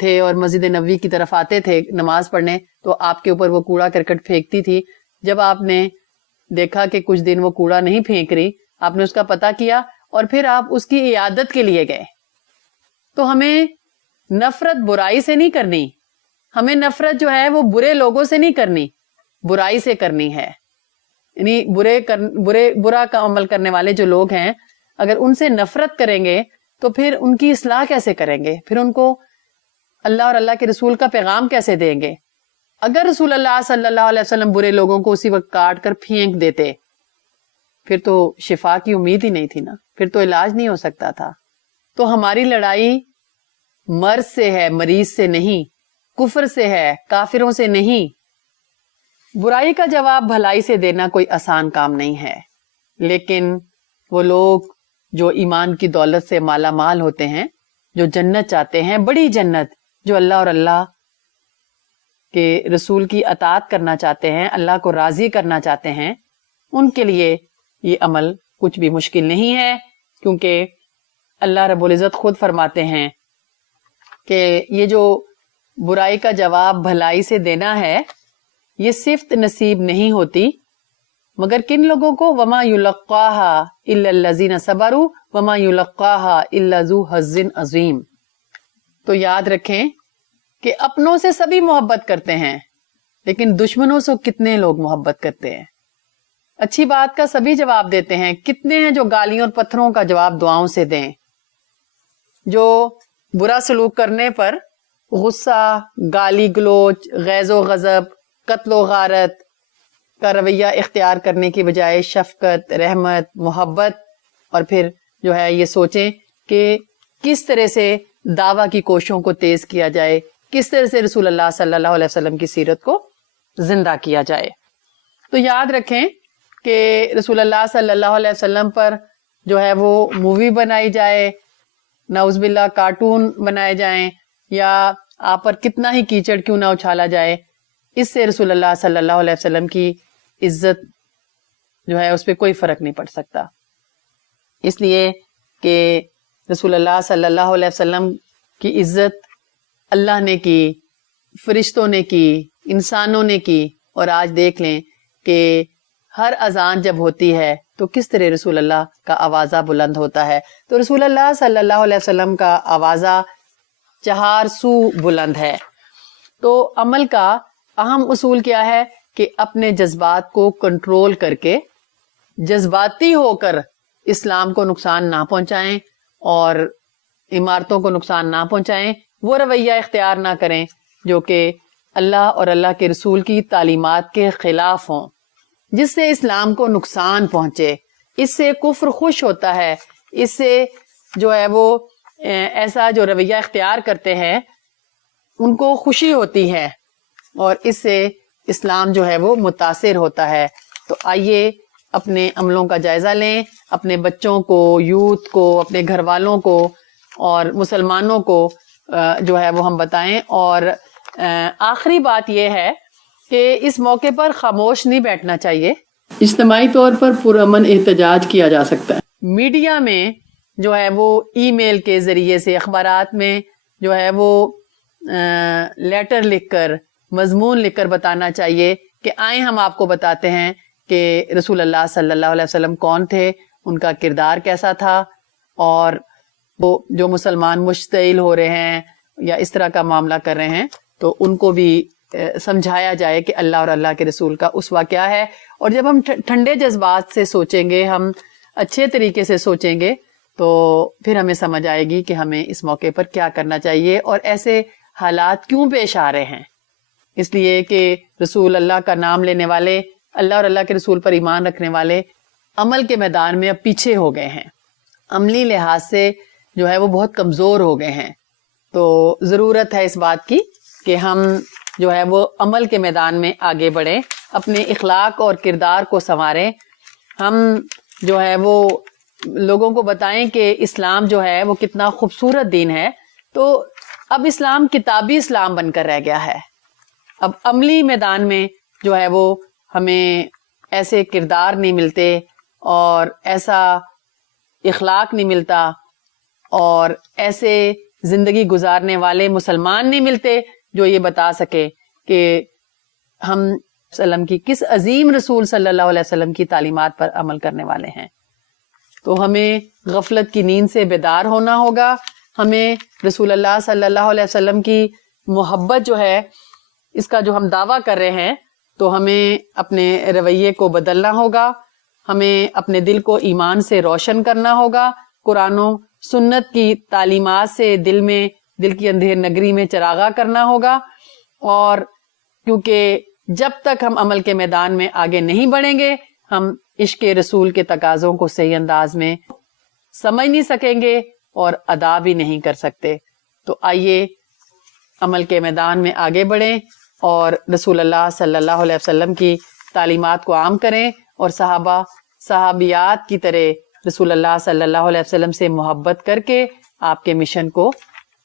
تھے اور مسجد نبوی کی طرف آتے تھے نماز پڑھنے تو آپ کے اوپر وہ کوڑا کرکٹ پھینکتی تھی. جب آپ نے دیکھا کہ کچھ دن وہ کوڑا نہیں پھینک رہی, آپ نے اس کا پتہ کیا اور پھر آپ اس کی عیادت کے لیے گئے. تو ہمیں نفرت برائی سے نہیں کرنی, ہمیں نفرت جو ہے وہ برے لوگوں سے نہیں کرنی, برائی سے کرنی ہے. یعنی برا کا عمل کرنے والے جو لوگ ہیں اگر ان سے نفرت کریں گے تو پھر ان کی اصلاح کیسے کریں گے, پھر ان کو اللہ اور اللہ کے رسول کا پیغام کیسے دیں گے. اگر رسول اللہ صلی اللہ علیہ وسلم برے لوگوں کو اسی وقت کاٹ کر پھینک دیتے پھر تو شفا کی امید ہی نہیں تھی نا, پھر تو علاج نہیں ہو سکتا تھا. تو ہماری لڑائی مرض سے ہے, مریض سے نہیں, کفر سے ہے, کافروں سے نہیں. برائی کا جواب بھلائی سے دینا کوئی آسان کام نہیں ہے, لیکن وہ لوگ جو ایمان کی دولت سے مالا مال ہوتے ہیں, جو جنت چاہتے ہیں, بڑی جنت, جو اللہ اور اللہ کے رسول کی اطاعت کرنا چاہتے ہیں, اللہ کو راضی کرنا چاہتے ہیں, ان کے لیے یہ عمل کچھ بھی مشکل نہیں ہے, کیونکہ اللہ رب العزت خود فرماتے ہیں کہ یہ جو برائی کا جواب بھلائی سے دینا ہے یہ صفت نصیب نہیں ہوتی مگر کن لوگوں کو, وما یلقاها الا الذین صبروا وما یلقاها الا ذو حظ عظیم. تو یاد رکھیں کہ اپنوں سے سبھی محبت کرتے ہیں لیکن دشمنوں سے کتنے لوگ محبت کرتے ہیں. اچھی بات کا سبھی جواب دیتے ہیں, کتنے ہیں جو گالیوں اور پتھروں کا جواب دعاؤں سے دیں, جو برا سلوک کرنے پر غصہ, گالی گلوچ, غیظ و غضب, قتل و غارت کا رویہ اختیار کرنے کی بجائے شفقت, رحمت, محبت, اور پھر جو ہے یہ سوچیں کہ کس طرح سے دعویٰ کی کوششوں کو تیز کیا جائے, کس طرح سے رسول اللہ صلی اللہ علیہ وسلم کی سیرت کو زندہ کیا جائے. تو یاد رکھیں کہ رسول اللہ صلی اللہ علیہ وسلم پر جو ہے وہ مووی بنائی جائے, نعوذ باللہ کارٹون بنائے جائیں, یا آپ پر کتنا ہی کیچڑ کیوں نہ اچھالا جائے, اس سے رسول اللہ صلی اللہ علیہ وسلم کی عزت جو ہے اس پہ کوئی فرق نہیں پڑ سکتا. اس لیے کہ رسول اللہ صلی اللہ علیہ وسلم کی عزت اللہ نے کی, فرشتوں نے کی, انسانوں نے کی, اور آج دیکھ لیں کہ ہر اذان جب ہوتی ہے تو کس طرح رسول اللہ کا آوازہ بلند ہوتا ہے. تو رسول اللہ صلی اللہ علیہ وسلم کا آوازہ 4 سو بلند ہے. تو عمل کا اہم اصول کیا ہے کہ اپنے جذبات کو کنٹرول کر کے جذباتی ہو کر اسلام کو نقصان نہ پہنچائیں اور عمارتوں کو نقصان نہ پہنچائیں, وہ رویہ اختیار نہ کریں جو کہ اللہ اور اللہ کے رسول کی تعلیمات کے خلاف ہوں, جس سے اسلام کو نقصان پہنچے. اس سے کفر خوش ہوتا ہے, اس سے جو ہے وہ ایسا جو رویہ اختیار کرتے ہیں ان کو خوشی ہوتی ہے, اور اس سے اسلام جو ہے وہ متاثر ہوتا ہے. تو آئیے اپنے عملوں کا جائزہ لیں, اپنے بچوں کو, یوتھ کو, اپنے گھر والوں کو اور مسلمانوں کو جو ہے وہ ہم بتائیں. اور آخری بات یہ ہے کہ اس موقع پر خاموش نہیں بیٹھنا چاہیے. اجتماعی طور پر پرامن احتجاج کیا جا سکتا ہے. میڈیا میں جو ہے وہ ای میل کے ذریعے سے, اخبارات میں جو ہے وہ لیٹر لکھ کر, مضمون لکھ کر بتانا چاہیے کہ آئیں ہم آپ کو بتاتے ہیں کہ رسول اللہ صلی اللہ علیہ وسلم کون تھے, ان کا کردار کیسا تھا, اور وہ جو مسلمان مشتعل ہو رہے ہیں یا اس طرح کا معاملہ کر رہے ہیں تو ان کو بھی سمجھایا جائے کہ اللہ اور اللہ کے رسول کا اسوہ کیا ہے. اور جب ہم ٹھنڈے جذبات سے سوچیں گے, ہم اچھے طریقے سے سوچیں گے, تو پھر ہمیں سمجھ آئے گی کہ ہمیں اس موقع پر کیا کرنا چاہیے اور ایسے حالات کیوں پیش آ رہے ہیں. اس لیے کہ رسول اللہ کا نام لینے والے, اللہ اور اللہ کے رسول پر ایمان رکھنے والے عمل کے میدان میں اب پیچھے ہو گئے ہیں, عملی لحاظ سے جو ہے وہ بہت کمزور ہو گئے ہیں. تو ضرورت ہے اس بات کی کہ ہم جو ہے وہ عمل کے میدان میں آگے بڑھیں, اپنے اخلاق اور کردار کو سنواریں. ہم جو ہے وہ لوگوں کو بتائیں کہ اسلام جو ہے وہ کتنا خوبصورت دین ہے. تو اب اسلام کتابی اسلام بن کر رہ گیا ہے. اب عملی میدان میں جو ہے وہ ہمیں ایسے کردار نہیں ملتے اور ایسا اخلاق نہیں ملتا اور ایسے زندگی گزارنے والے مسلمان نہیں ملتے جو یہ بتا سکے کہ ہم وسلم کی کس عظیم رسول صلی اللہ علیہ وسلم کی تعلیمات پر عمل کرنے والے ہیں. تو ہمیں غفلت کی نیند سے بیدار ہونا ہوگا. ہمیں رسول اللہ صلی اللہ علیہ وسلم کی محبت جو ہے اس کا جو ہم دعویٰ کر رہے ہیں تو ہمیں اپنے رویے کو بدلنا ہوگا. ہمیں اپنے دل کو ایمان سے روشن کرنا ہوگا. قرآن و سنت کی تعلیمات سے دل کی اندھیر نگری میں چراغاں کرنا ہوگا. اور کیونکہ جب تک ہم عمل کے میدان میں آگے نہیں بڑھیں گے ہم عشق رسول کے تقاضوں کو صحیح انداز میں سمجھ نہیں سکیں گے اور ادا بھی نہیں کر سکتے. تو آئیے عمل کے میدان میں آگے بڑھیں اور رسول اللہ صلی اللہ علیہ وسلم کی تعلیمات کو عام کریں اور صحابیات کی طرح رسول اللہ صلی اللہ علیہ وسلم سے محبت کر کے آپ کے مشن کو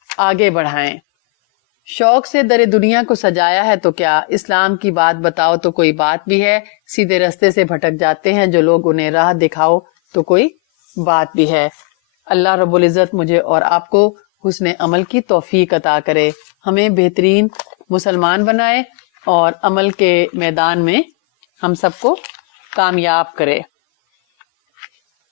آگے بڑھائیں. شوق سے در دنیا کو سجایا ہے تو کیا، اسلام کی بات بتاؤ تو کوئی بات بھی ہے، سیدھے رستے سے بھٹک جاتے ہیں جو لوگ، انہیں راہ دکھاؤ تو کوئی بات بھی ہے. اللہ رب العزت مجھے اور آپ کو حسن عمل کی توفیق عطا کرے، ہمیں بہترین مسلمان بنائے اور عمل کے میدان میں ہم سب کو کامیاب کرے.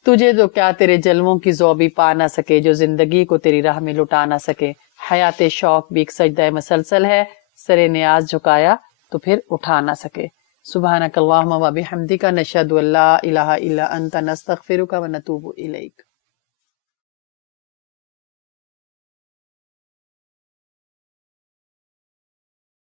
تجھے تو کیا تیرے جلووں کی ذو بھی پا نہ سکے، جو زندگی کو تیری راہ میں لٹا نہ سکے. حیات شوق بھی ایک سجدہ مسلسل ہے، سر نیاز جھکایا تو پھر اٹھا نہ سکے. سبحانک اللہم و بحمدک، نشہد ان لا الہ الا انت، نستغفرک و نتوب الیک.